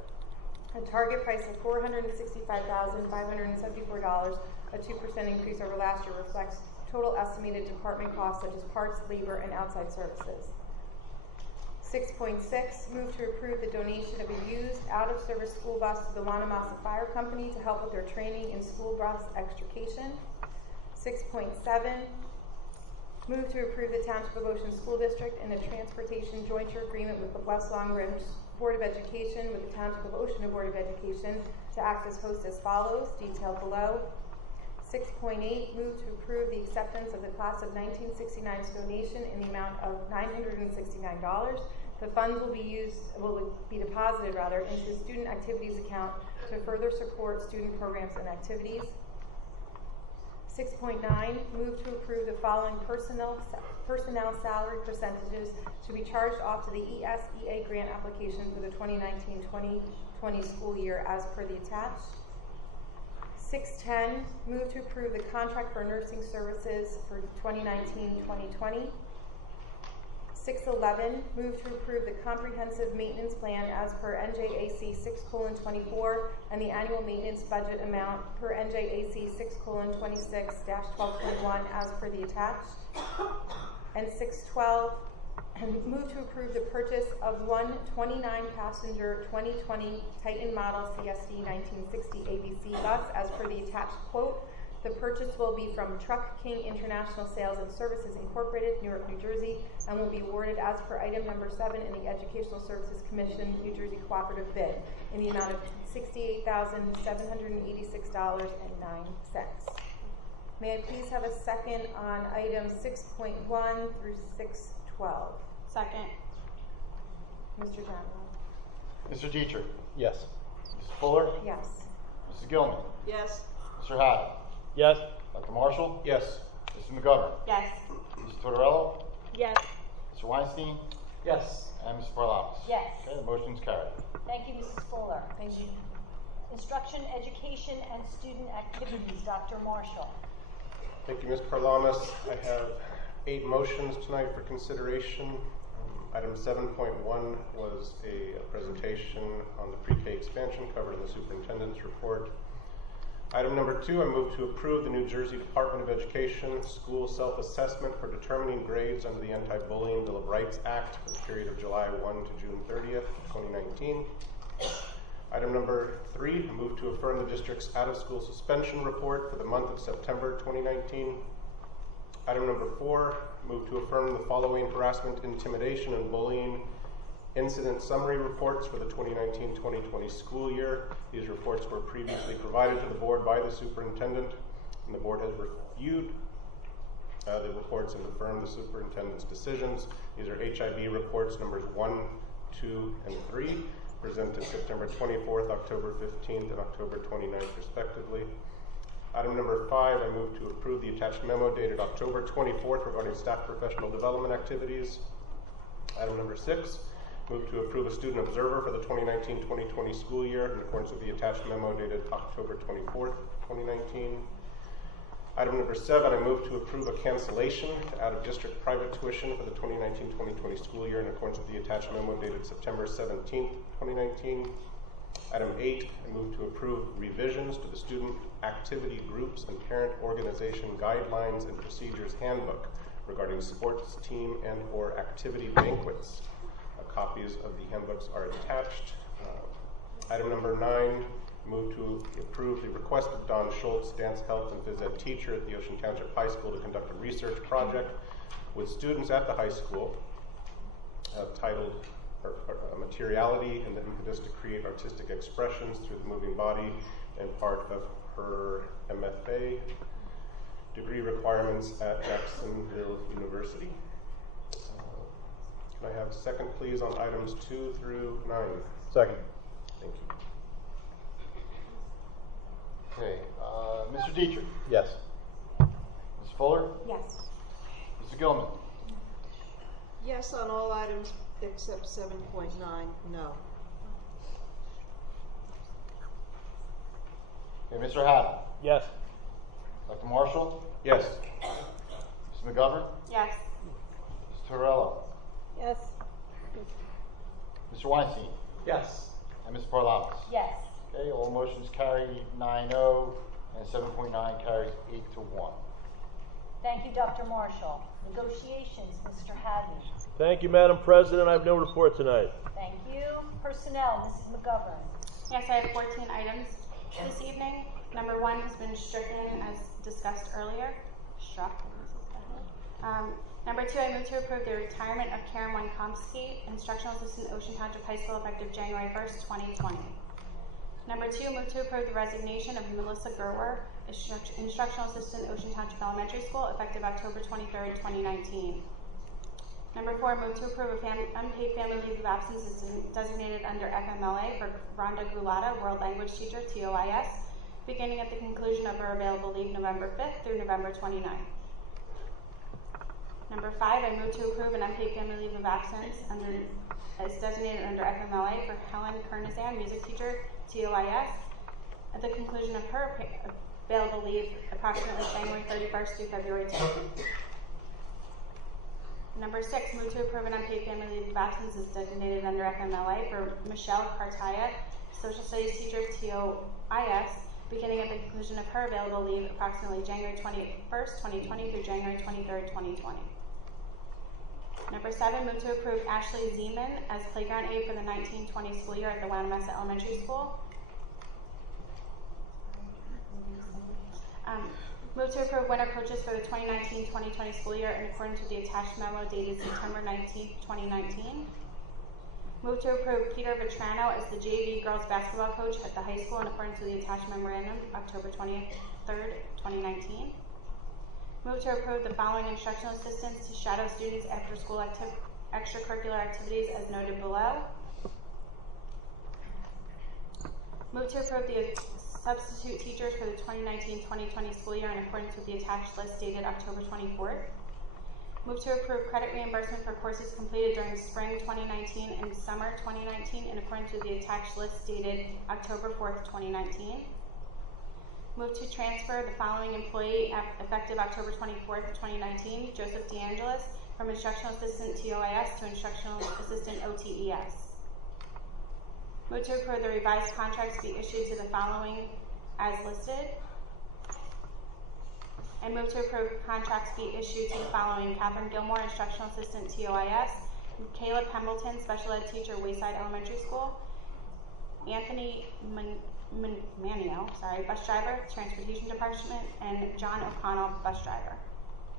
A target price of $465,574, a 2% increase over last year, reflects total estimated department costs such as parts, labor, and outside services. 6.6, move to approve the donation of a used, out-of-service school bus to the Wanamassa Fire Company to help with their training in school bus extrication. 6.7, move to approve the Township of Ocean School District in a transportation jointure agreement with the West Long Range Board of Education with the Township of Ocean Board of Education to act as host as follows, detailed below. 6.8, move to approve the acceptance of the class of 1969's donation in the amount of $969. The funds will be deposited into the student activities account to further support student programs and activities. 6.9, move to approve the following personnel salary percentages to be charged off to the ESEA grant application for the 2019-2020 school year as per the attached. 6.10, move to approve the contract for nursing services for 2019-2020. 6.11, move to approve the comprehensive maintenance plan as per NJAC 6:24 and the annual maintenance budget amount per NJAC 6:26-12.1 as per the attached. And 6.12, move to approve the purchase of one 29-passenger 2020 Titan Model CSD 1960 ABC bus as per the attached quote. The purchase will be from Truck King International Sales and Services Incorporated, Newark, New Jersey, and will be awarded as per item number 7 in the Educational Services Commission New Jersey Cooperative Bid in the amount of $68,786.09. May I please have a second on items 6.1 through 6.12? Second. Mr. General? Mr. Dietrich? Yes. Mrs. Fuller? Yes. Mrs. Gilman? Yes. Mr. Haddon? Yes. Dr. Marshall? Yes. Mrs. McGovern? Yes. Mrs. Tortorello? Yes. Mr. Weinstein? Yes. And Mrs. Parlamas? Yes. Okay, the motion's carried. Thank you, Mrs. Fuller. Thank you. Instruction, Education, and Student Activities, Dr. Marshall. Thank you, Ms. Parlamas. I have 8 motions tonight for consideration. Item 7.1 was a presentation on the pre-K expansion covered in the superintendent's report. Item number 2, I move to approve the New Jersey Department of Education school self-assessment for determining grades under the Anti-Bullying Bill of Rights Act for the period of July 1 to June 30th, 2019. Item number 3, I move to affirm the district's out-of-school suspension report for the month of September 2019. Item number 4, move to affirm the following harassment, intimidation, and bullying incident summary reports for the 2019-2020 school year. These reports were previously provided to the board by the superintendent, and the board has reviewed the reports and affirmed the superintendent's decisions. These are HIB reports numbers 1, 2, and 3, presented September 24th, October 15th, and October 29th, respectively. Item number 5, I move to approve the attached memo dated October 24th regarding staff professional development activities. Item number 6, move to approve a student observer for the 2019-2020 school year in accordance with the attached memo dated October 24th, 2019. Item number 7, I move to approve a cancellation to out-of-district private tuition for the 2019-2020 school year in accordance with the attached memo dated September 17th, 2019. Item 8, I move to approve revisions to the Student Activity Groups and Parent Organization Guidelines and Procedures Handbook regarding sports team and or activity banquets. Copies of the handbooks are attached. Item number 9, move to approve the request of Don Schultz, dance health and phys ed teacher at the Ocean Township High School, to conduct a research project with students at the high school titled Materiality and the Impetus to Create Artistic Expressions Through the Moving Body, and part of her MFA degree requirements at Jacksonville University. Can I have a second, please, on items 2 through 9? Second. Thank you. Okay, Mr. Dietrich? Yes. Ms. Fuller? Yes. Mr. Gilman? Yes on all items except 7.9, no. Okay, Mr. Haddon? Yes. Dr. Marshall? Yes. Ms. McGovern? Yes. Ms. Torello? Yes. Mr. Weinstein? Yes. And Ms. Parlamas? Yes. Okay, all motions carry 9-0, and 7.9 carries 8-1. Thank you, Dr. Marshall. Negotiations, Mr. Haddon. Thank you, Madam President. I have no report tonight. Thank you. Personnel, Mrs. McGovern. Yes, I have 14 items this evening. Number 1 has been stricken as discussed earlier. Number 2, I move to approve the retirement of Karen Wynkomsky, Instructional Assistant, Ocean Township High School, effective January 1st, 2020. Number 2, move to approve the resignation of Melissa Gerwer, Instructional Assistant, Ocean Township Elementary School, effective October 23rd, 2019. Number 4, move to approve unpaid family leave of absence as designated under FMLA for Rhonda Gulata, World Language Teacher, TOIS, beginning at the conclusion of her available leave November 5th through November 29th. Number 5, I move to approve an unpaid family leave of absence as designated under FMLA for Helen Kernizan, music teacher, TOIS, at the conclusion of her available leave approximately January 31st through February 10th. Number 6, move to approve an unpaid family leave of absence as designated under FMLA for Michelle Cartaya, social studies teacher, TOIS, beginning at the conclusion of her available leave approximately January 21st, 2020 through January 23rd, 2020. Number 7, move to approve Ashley Zeman as playground aide for the 1920 school year at the Wanamessa Elementary School. Move to approve winter coaches for the 2019-2020 school year in accordance with the attached memo dated September 19th, 2019. Move to approve Peter Vetrano as the JV girls basketball coach at the high school in accordance with the attached memorandum, October 23rd, 2019. Move to approve the following instructional assistants to shadow students after school extracurricular activities as noted below. Move to approve the substitute teachers for the 2019-2020 school year in accordance with the attached list dated October 24th. Move to approve credit reimbursement for courses completed during spring 2019 and summer 2019 in accordance with the attached list dated October 4th, 2019. Move to transfer the following employee effective October 24th, 2019, Joseph DeAngelis, from Instructional Assistant TOIS to Instructional Assistant OTES. Move to approve the revised contracts be issued to the following as listed. And move to approve contracts be issued to the following: Catherine Gilmore, Instructional Assistant TOIS, Caleb Pembleton, Special Ed Teacher, Wayside Elementary School, Anthony Manio, bus driver, Transportation Department, and John O'Connell, bus driver.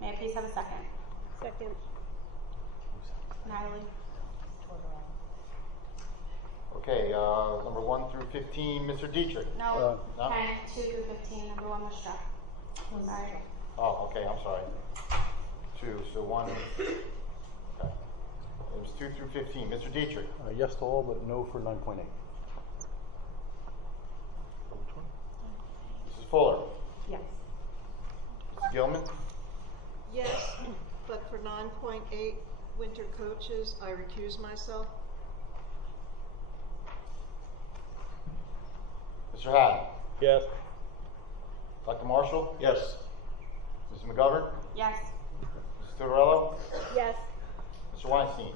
May I please have a second? Second. Natalie? Okay, number 1 through 15, Mr. Dietrich. No, No? 10, 2 through 15, number 1 was struck. Sorry. Oh, okay, I'm sorry. 2, so 1. Okay. It was 2 through 15. Mr. Dietrich. Yes to all, but no for 9.8. Mrs. Fuller. Yes. Mrs. Gilman. Yes, but for 9.8 winter coaches, I recuse myself. Mr. Haddon. Yes. Dr. Marshall. Yes. Mrs. McGovern. Yes. Mrs. Tortorello. Yes. Mr. Weinstein.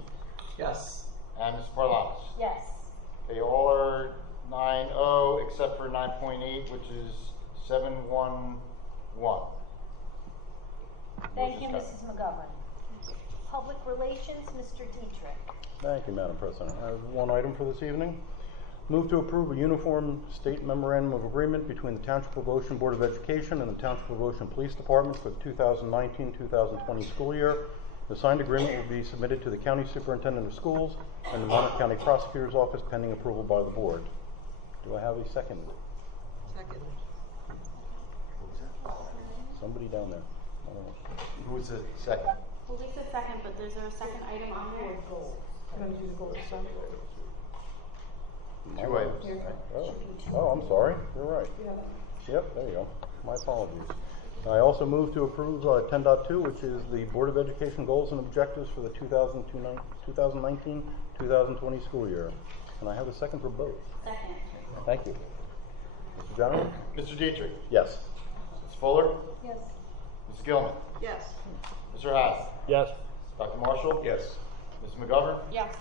Yes. And Mrs. Parlamas. Yes. Okay, all are 9-0 except for 9.8, which is 7-1-1. Thank you, Mrs. McGovern. Public Relations, Mr. Dietrich. Thank you, Madam President. I have one item for this evening. Move to approve a uniform state memorandum of agreement between the Township of Ocean Board of Education and the Township of Ocean Police Department for the 2019-2020 school year. The signed agreement will be submitted to the County Superintendent of Schools and the Monmouth County Prosecutor's Office pending approval by the board. Do I have a second? Second. Somebody down there. I don't know. Who was the second? Well, Lisa second, but is there a second item on there? Two items. Right? Oh, I'm sorry. You're right. Yep, there you go. My apologies. I also move to approve 10.2, which is the Board of Education goals and objectives for the 2019-2020 school year. And I have a second for both. Second. Thank you. Mr. General? Mr. Dietrich. Yes. Mrs. Fuller. Yes. Mrs. Gilman. Yes. Mr. Haddon. Yes. Dr. Marshall. Yes. Mrs. McGovern. Yes.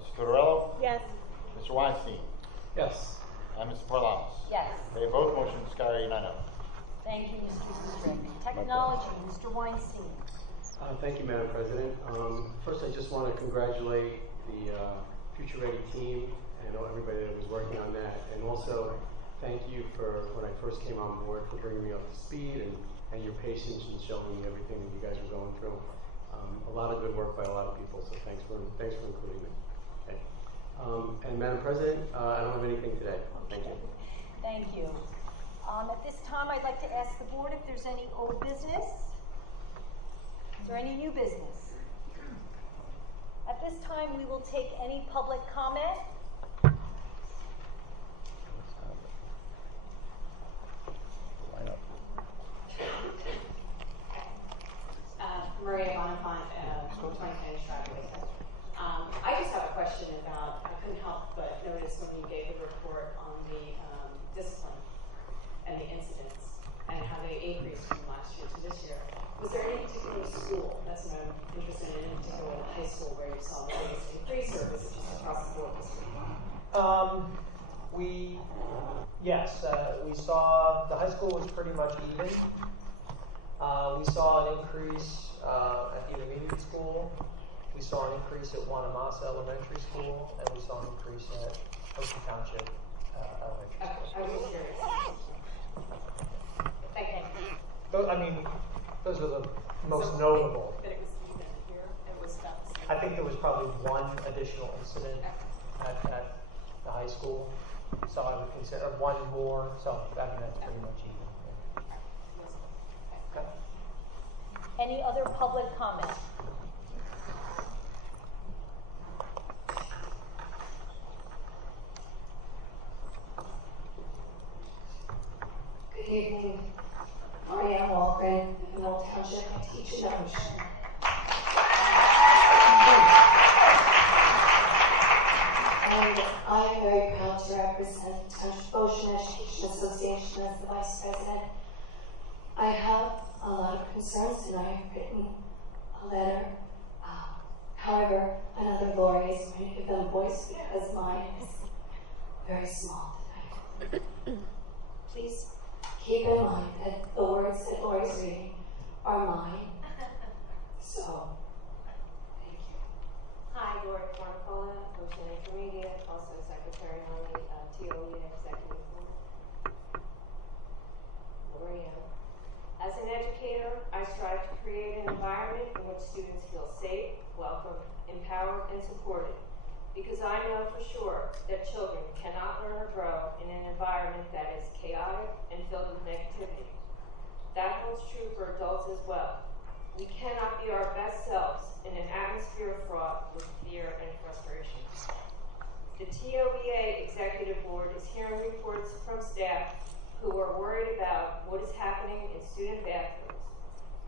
Mr. Tortorello. Yes. Mr. Weinstein. Yes. And Mrs. Parlamas. Yes. Okay, both motions carry 9-0. Thank you, Mr. Dietrich. Technology, Mr. Weinstein. Thank you, Madam President. First, I just want to congratulate the Future Ready team and everybody that was working on that. And also, thank you for, when I first came on board, for bringing me up to speed and your patience in showing me everything that you guys are going through. A lot of good work by a lot of people, so thanks for including me. Okay. And Madam President, I don't have anything today. Thank you. Thank you. At this time, I'd like to ask the board if there's any old business. Is there any new business? At this time, we will take any public comment. Maria Bonifant, 20 Kennedy Driveway. I just have a question about, I couldn't help but notice when you gave the report on the discipline and the incidents and how they increased from last year to this year. Was there any particular school, that's what I'm interested in particular, high school, where you saw the biggest increase, or was it just across the board this week? Yes, we saw the high school was pretty much even. We saw an increase at the intermediate school. We saw an increase at Wanamasa Elementary School, and we saw an increase at Ocean Township Elementary School. I was curious. Thank you. Those are the most notable. But it was even here. It was about the same. I think there was probably one additional incident at the high school, so I would consider one more. So that's pretty much even. Okay. Any other public comment? Good evening. Marianne Walgren, in Old Township. I teach in Ocean. And I am very proud to represent Township Ocean Education Association as the Vice President. I have a lot of concerns and I have written a letter. However, another Lori is going to give them a voice because mine is very small tonight. Please keep in mind that the words that Lori's reading are mine. So, thank you. Hi, Lori Marcola, Ocean Intermediate, also Secretary on the TOE Executive Board. Lori, as an educator, educator, I strive to create an environment in which students feel safe, welcome, empowered, and supported, because I know for sure that children cannot learn or grow in an environment that is chaotic and filled with negativity. That holds true for adults as well. We cannot be our best selves in an atmosphere fraught with fear and frustration. The TOBA Executive Board is hearing reports from staff who are worried about what is happening in student bathrooms.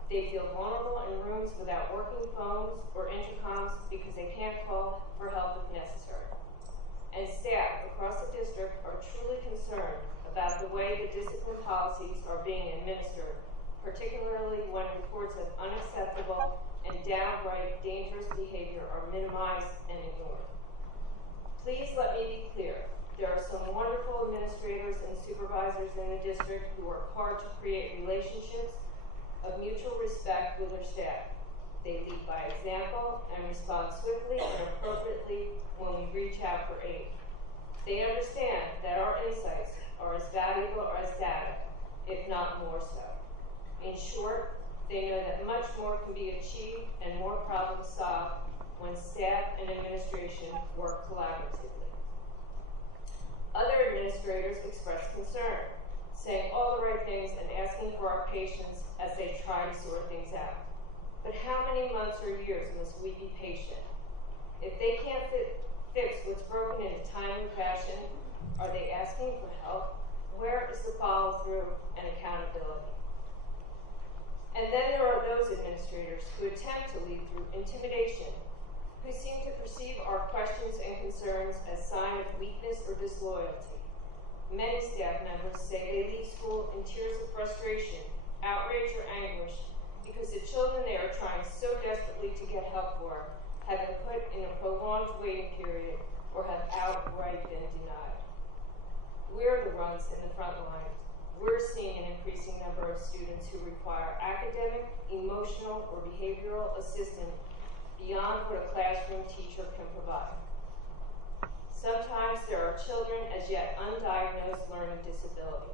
They feel vulnerable in rooms without working phones or intercoms because they can't call for help if necessary. And staff across the district are truly concerned about the way the discipline policies are being administered, particularly when reports of unacceptable and downright dangerous behavior are minimized and ignored. Please let me be clear. There are some wonderful administrators and supervisors in the district who work hard to create relationships of mutual respect with their staff. They lead by example and respond swiftly and appropriately when we reach out for aid. They understand that our insights are as valuable as data, if not more so. In short, they know that much more can be achieved and more problems solved when staff and administration work collaboratively. Other administrators express concern, saying all the right things and asking for our patience as they try to sort things out. But how many months or years must we be patient? If they can't fix what's broken in a timely fashion, are they asking for help? Where is the follow-through and accountability? And then there are those administrators who attempt to lead through intimidation, who seem to perceive our questions and concerns as sign of weakness or disloyalty. Many staff members say they leave school in tears of frustration, outrage, or anguish because the children they are trying so desperately to get help for have been put in a prolonged waiting period or have outright been denied. We're the ones in the front lines. We're seeing an increasing number of students who require academic, emotional, or behavioral assistance beyond what a classroom teacher can provide. Sometimes there are children as yet undiagnosed learning disability.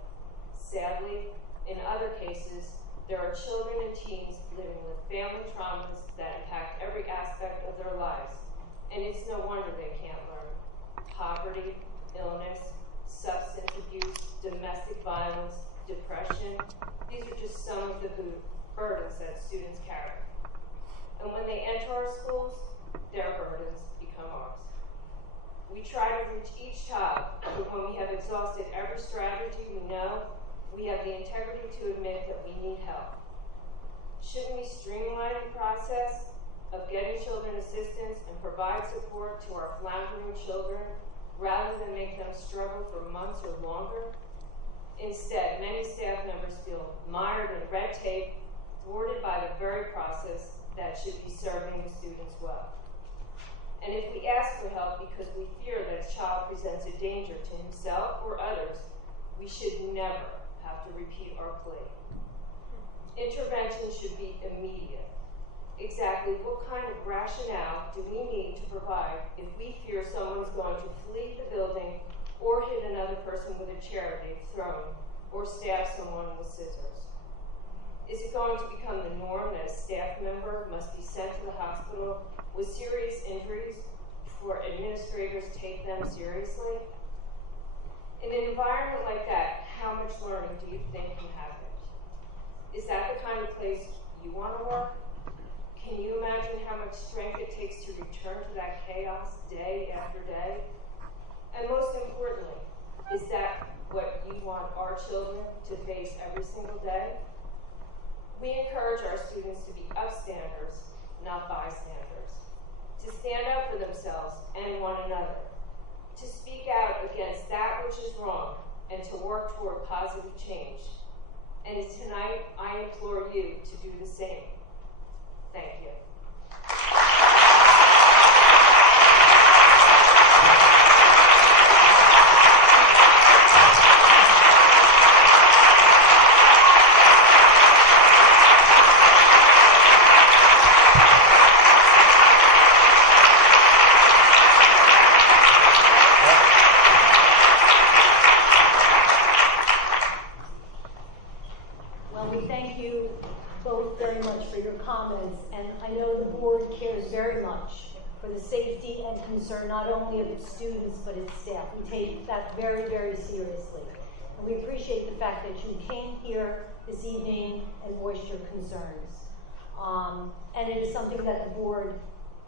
Sadly, in other cases, there are children and teens living with family traumas that impact every aspect of their lives, and it's no wonder they can't learn. Poverty, illness, substance abuse, domestic violence, depression, these are just some of the burdens that students carry. And when they enter our schools, their burdens become ours. We try to reach each child, but when we have exhausted every strategy we know, we have the integrity to admit that we need help. Shouldn't we streamline the process of getting children assistance and provide support to our floundering children rather than make them struggle for months or longer? Instead, many staff members feel mired in red tape, thwarted by the very process that should be serving the students well. And if we ask for help because we fear that a child presents a danger to himself or others, we should never have to repeat our plea. Intervention should be immediate. Exactly what kind of rationale do we need to provide if we fear someone's going to flee the building or hit another person with a chair they've thrown or stab someone with scissors? Is it going to become the norm that a staff member must be sent to the hospital with serious injuries before administrators take them seriously? In an environment like that, how much learning do you think can happen? Is that the kind of place you want to work? Can you imagine how much strength it takes to return to that chaos day after day? And most importantly, is that what you want our children to face every single day? We encourage our students to be upstanders, not bystanders, to stand up for themselves and one another, to speak out against that which is wrong, and to work toward positive change. And tonight, I implore you to do the same. Thank you. Well, we thank you board cares very much for the safety and concern not only of its students but its staff. We take that very, very seriously. And we appreciate the fact that you came here this evening and voiced your concerns. And it is something that the board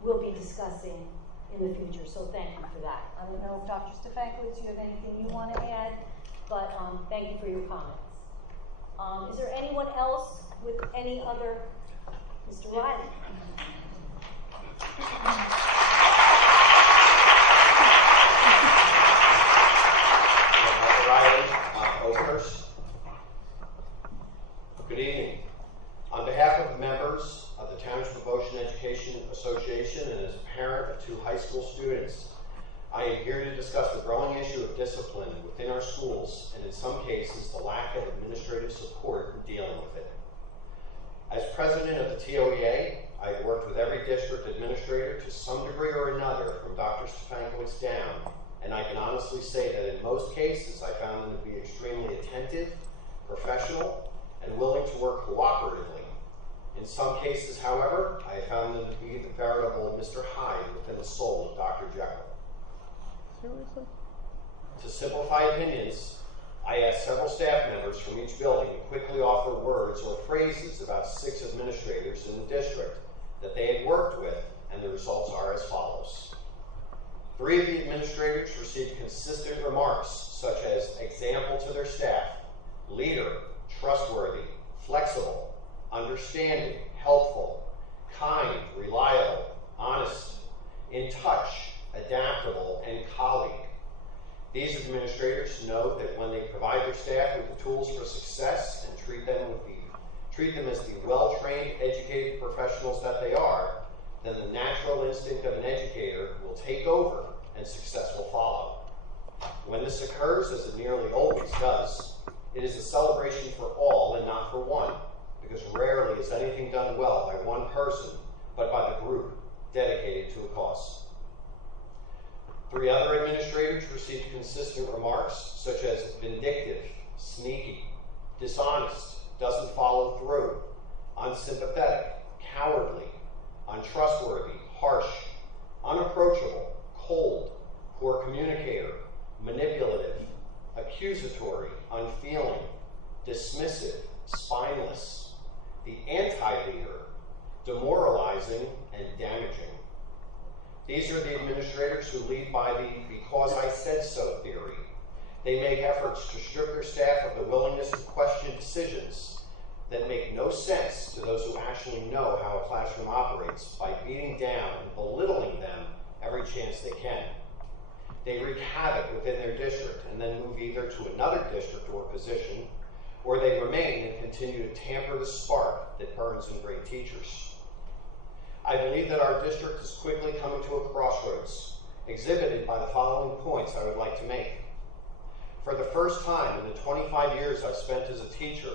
will be discussing in the future, so thank you for that. I don't know if Dr. Stefankiewicz, you have anything you want to add, but thank you for your comments. Is there anyone else with any other? Mr. Riley. Riley, Oakhurst. Good evening. On behalf of the members of the Township of Ocean Education Association and as a parent of 2 high school students, I am here to discuss the growing issue of discipline within our schools and in some cases the lack of administrative support in dealing with it. As president of the TOEA, I've worked with every district administrator to some degree or another from Dr. Stefankiewicz down, and I can honestly say that in most cases I found them to be extremely attentive, professional, and willing to work cooperatively. In some cases, however, I have found them to be the veritable Mr. Hyde within the soul of Dr. Jekyll. Seriously? To simplify opinions, I asked several staff members from each building to quickly offer words or phrases about 6 administrators in the district that they had worked with, and the results are as follows. 3 of the administrators received consistent remarks such as example to their staff, leader, trustworthy, flexible, understanding, helpful, kind, reliable, honest, in touch, adaptable, and colleague. These administrators note that when they provide their staff with the tools for success and treat them as the well-trained, educated professionals that they are, then the natural instinct of an educator will take over and success will follow. When this occurs, as it nearly always does, it is a celebration for all and not for one, because rarely is anything done well by one person, but by the group dedicated to a cause. 3 other administrators received consistent remarks such as vindictive, sneaky, dishonest, doesn't follow through, unsympathetic, cowardly, untrustworthy, harsh, unapproachable, cold, poor communicator, manipulative, accusatory, unfeeling, dismissive, spineless, the anti-leader, demoralizing, and damaging. These are the administrators who lead by the because I said so theory. They make efforts to strip their staff of the willingness to question decisions that make no sense to those who actually know how a classroom operates by beating down and belittling them every chance they can. They wreak havoc within their district and then move either to another district or position, or they remain and continue to tamper the spark that burns in great teachers. I believe that our district is quickly coming to a crossroads, exhibited by the following points I would like to make. For the first time in the 25 years I've spent as a teacher,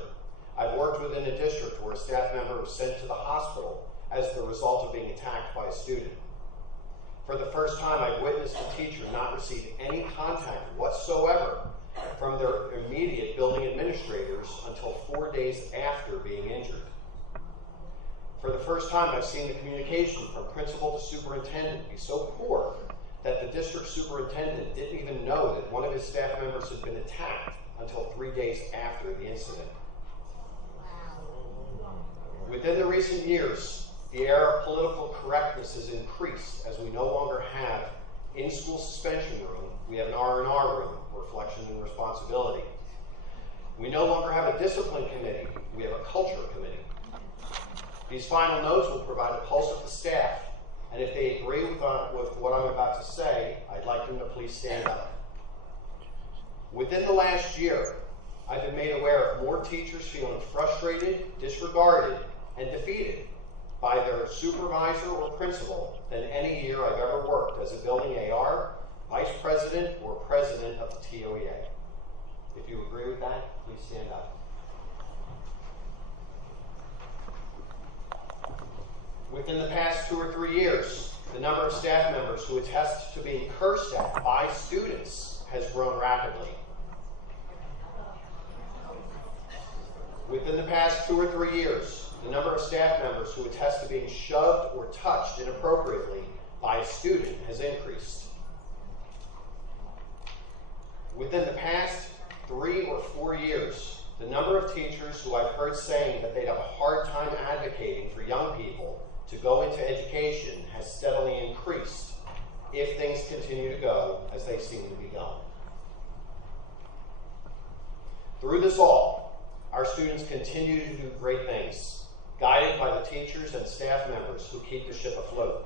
I've worked within a district where a staff member was sent to the hospital as the result of being attacked by a student. For the first time, I've witnessed a teacher not receive any contact whatsoever from their immediate building administrators until 4 days after being injured. For the first time, I've seen the communication from principal to superintendent be so poor that the district superintendent didn't even know that one of his staff members had been attacked until 3 days after the incident. Within the recent years, the era of political correctness has increased as we no longer have in-school suspension room, we have an R&R room, reflection and responsibility. We no longer have a discipline committee, we have a culture committee. These final notes will provide a pulse of the staff, and if they agree with what I'm about to say, I'd like them to please stand up. Within the last year, I've been made aware of more teachers feeling frustrated, disregarded, and defeated by their supervisor or principal than any year I've ever worked as a building AR, vice president, or president of the TOEA. If you agree with that, please stand up. Within the past 2 or 3 years, the number of staff members who attest to being cursed at by students has grown rapidly. Within the past 2 or 3 years, the number of staff members who attest to being shoved or touched inappropriately by a student has increased. Within the past 3 or 4 years, the number of teachers who I've heard saying that they'd have a hard time advocating for young people to go into education has steadily increased if things continue to go as they seem to be going. Through this all, our students continue to do great things, guided by the teachers and staff members who keep the ship afloat.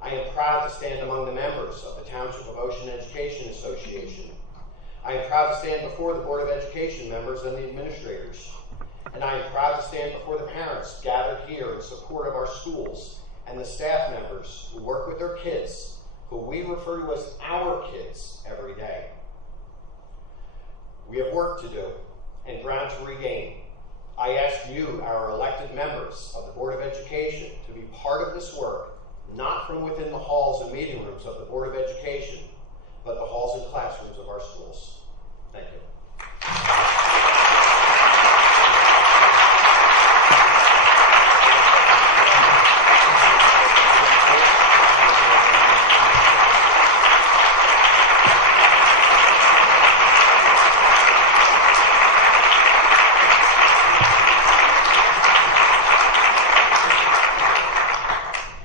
I am proud to stand among the members of the Township of Ocean Education Association. I am proud to stand before the Board of Education members and the administrators. And I am proud to stand before the parents gathered here in support of our schools and the staff members who work with their kids, who we refer to as our kids every day. We have work to do and ground to regain. I ask you, our elected members of the Board of Education, to be part of this work, not from within the halls and meeting rooms of the Board of Education, but the halls and classrooms of our schools. Thank you.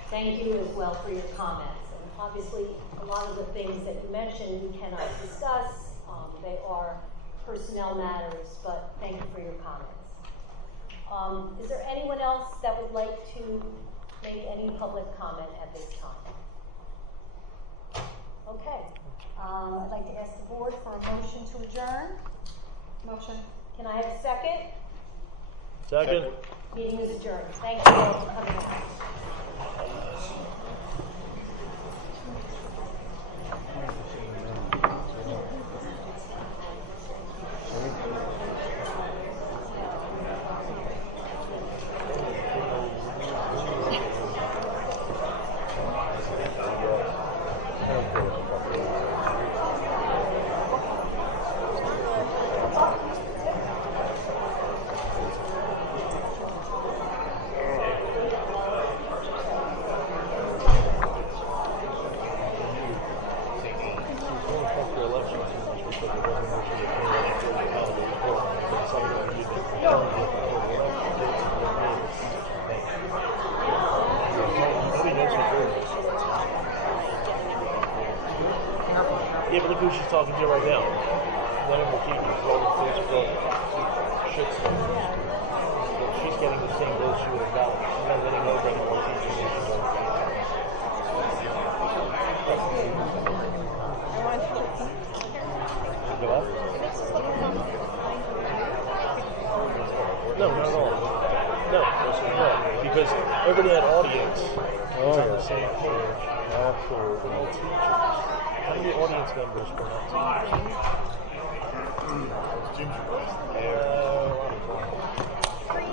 Thank you as well for your comments. And obviously, a lot of the things that you mentioned we cannot discuss. They are personnel matters, but thank you for your comments. Is there anyone else that would like to make any public comment at this time? Okay. I'd like to ask the board for a motion to adjourn. Motion. Can I have a second? Second. Meeting is adjourned. Thank you all for coming out. Yeah, but look who she's talking to right now. One of the teachers, all the Facebook shit stuff. She's getting the same vote she would have gotten. She's not getting over any more teachers than she's already gotten. Go up? No, not at all. No, because everybody in that audience is on the same page. Absolutely. All teachers. How many audience members were not teachers?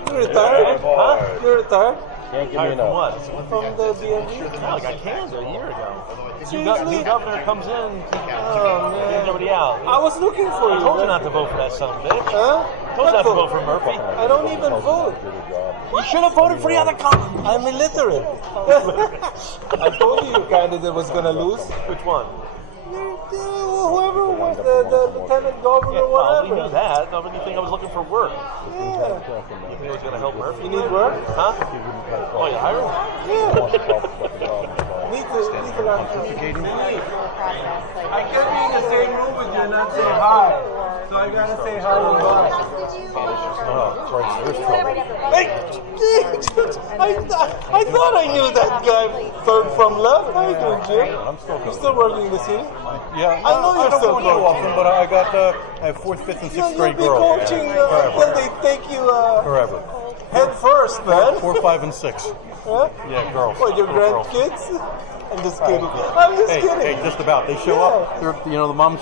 You retired? Huh? You retired? Can't give me enough. What? From the DMV? No, I got canned a year ago. Seriously? New governor comes in, Oh, man. gets everybody out. I was looking for you. I told you not to vote for that son of a bitch. Huh? Told you not to vote for Murphy. I don't even vote. You should have voted for the other candidate. I'm illiterate. I told you your candidate was going to lose. Which one? Whoever was the lieutenant governor Yeah, or well, we whatever. knew that. I mean, you think I was looking for work? Yeah. You think I was going to help Murphy? You need work? Huh? Oh, you hired him? Yeah. Need to I can't be in the same room with you and not say hi. So I gotta say hi and bye. Hey, I thought I knew that guy from left. How you doing, Jim? I'm still You're still working in the city? Yeah, I know you're don't still go too often, coaching. but I got I have 4th, 5th, and 6th grade You'll be girls. coaching until they take you Forever. head first, man. 4, 5, and 6. Huh? Yeah, girls. What, your Girls. grandkids? I'm just kidding. I'm just Hey, kidding. hey, just about. They show up. They're, the moms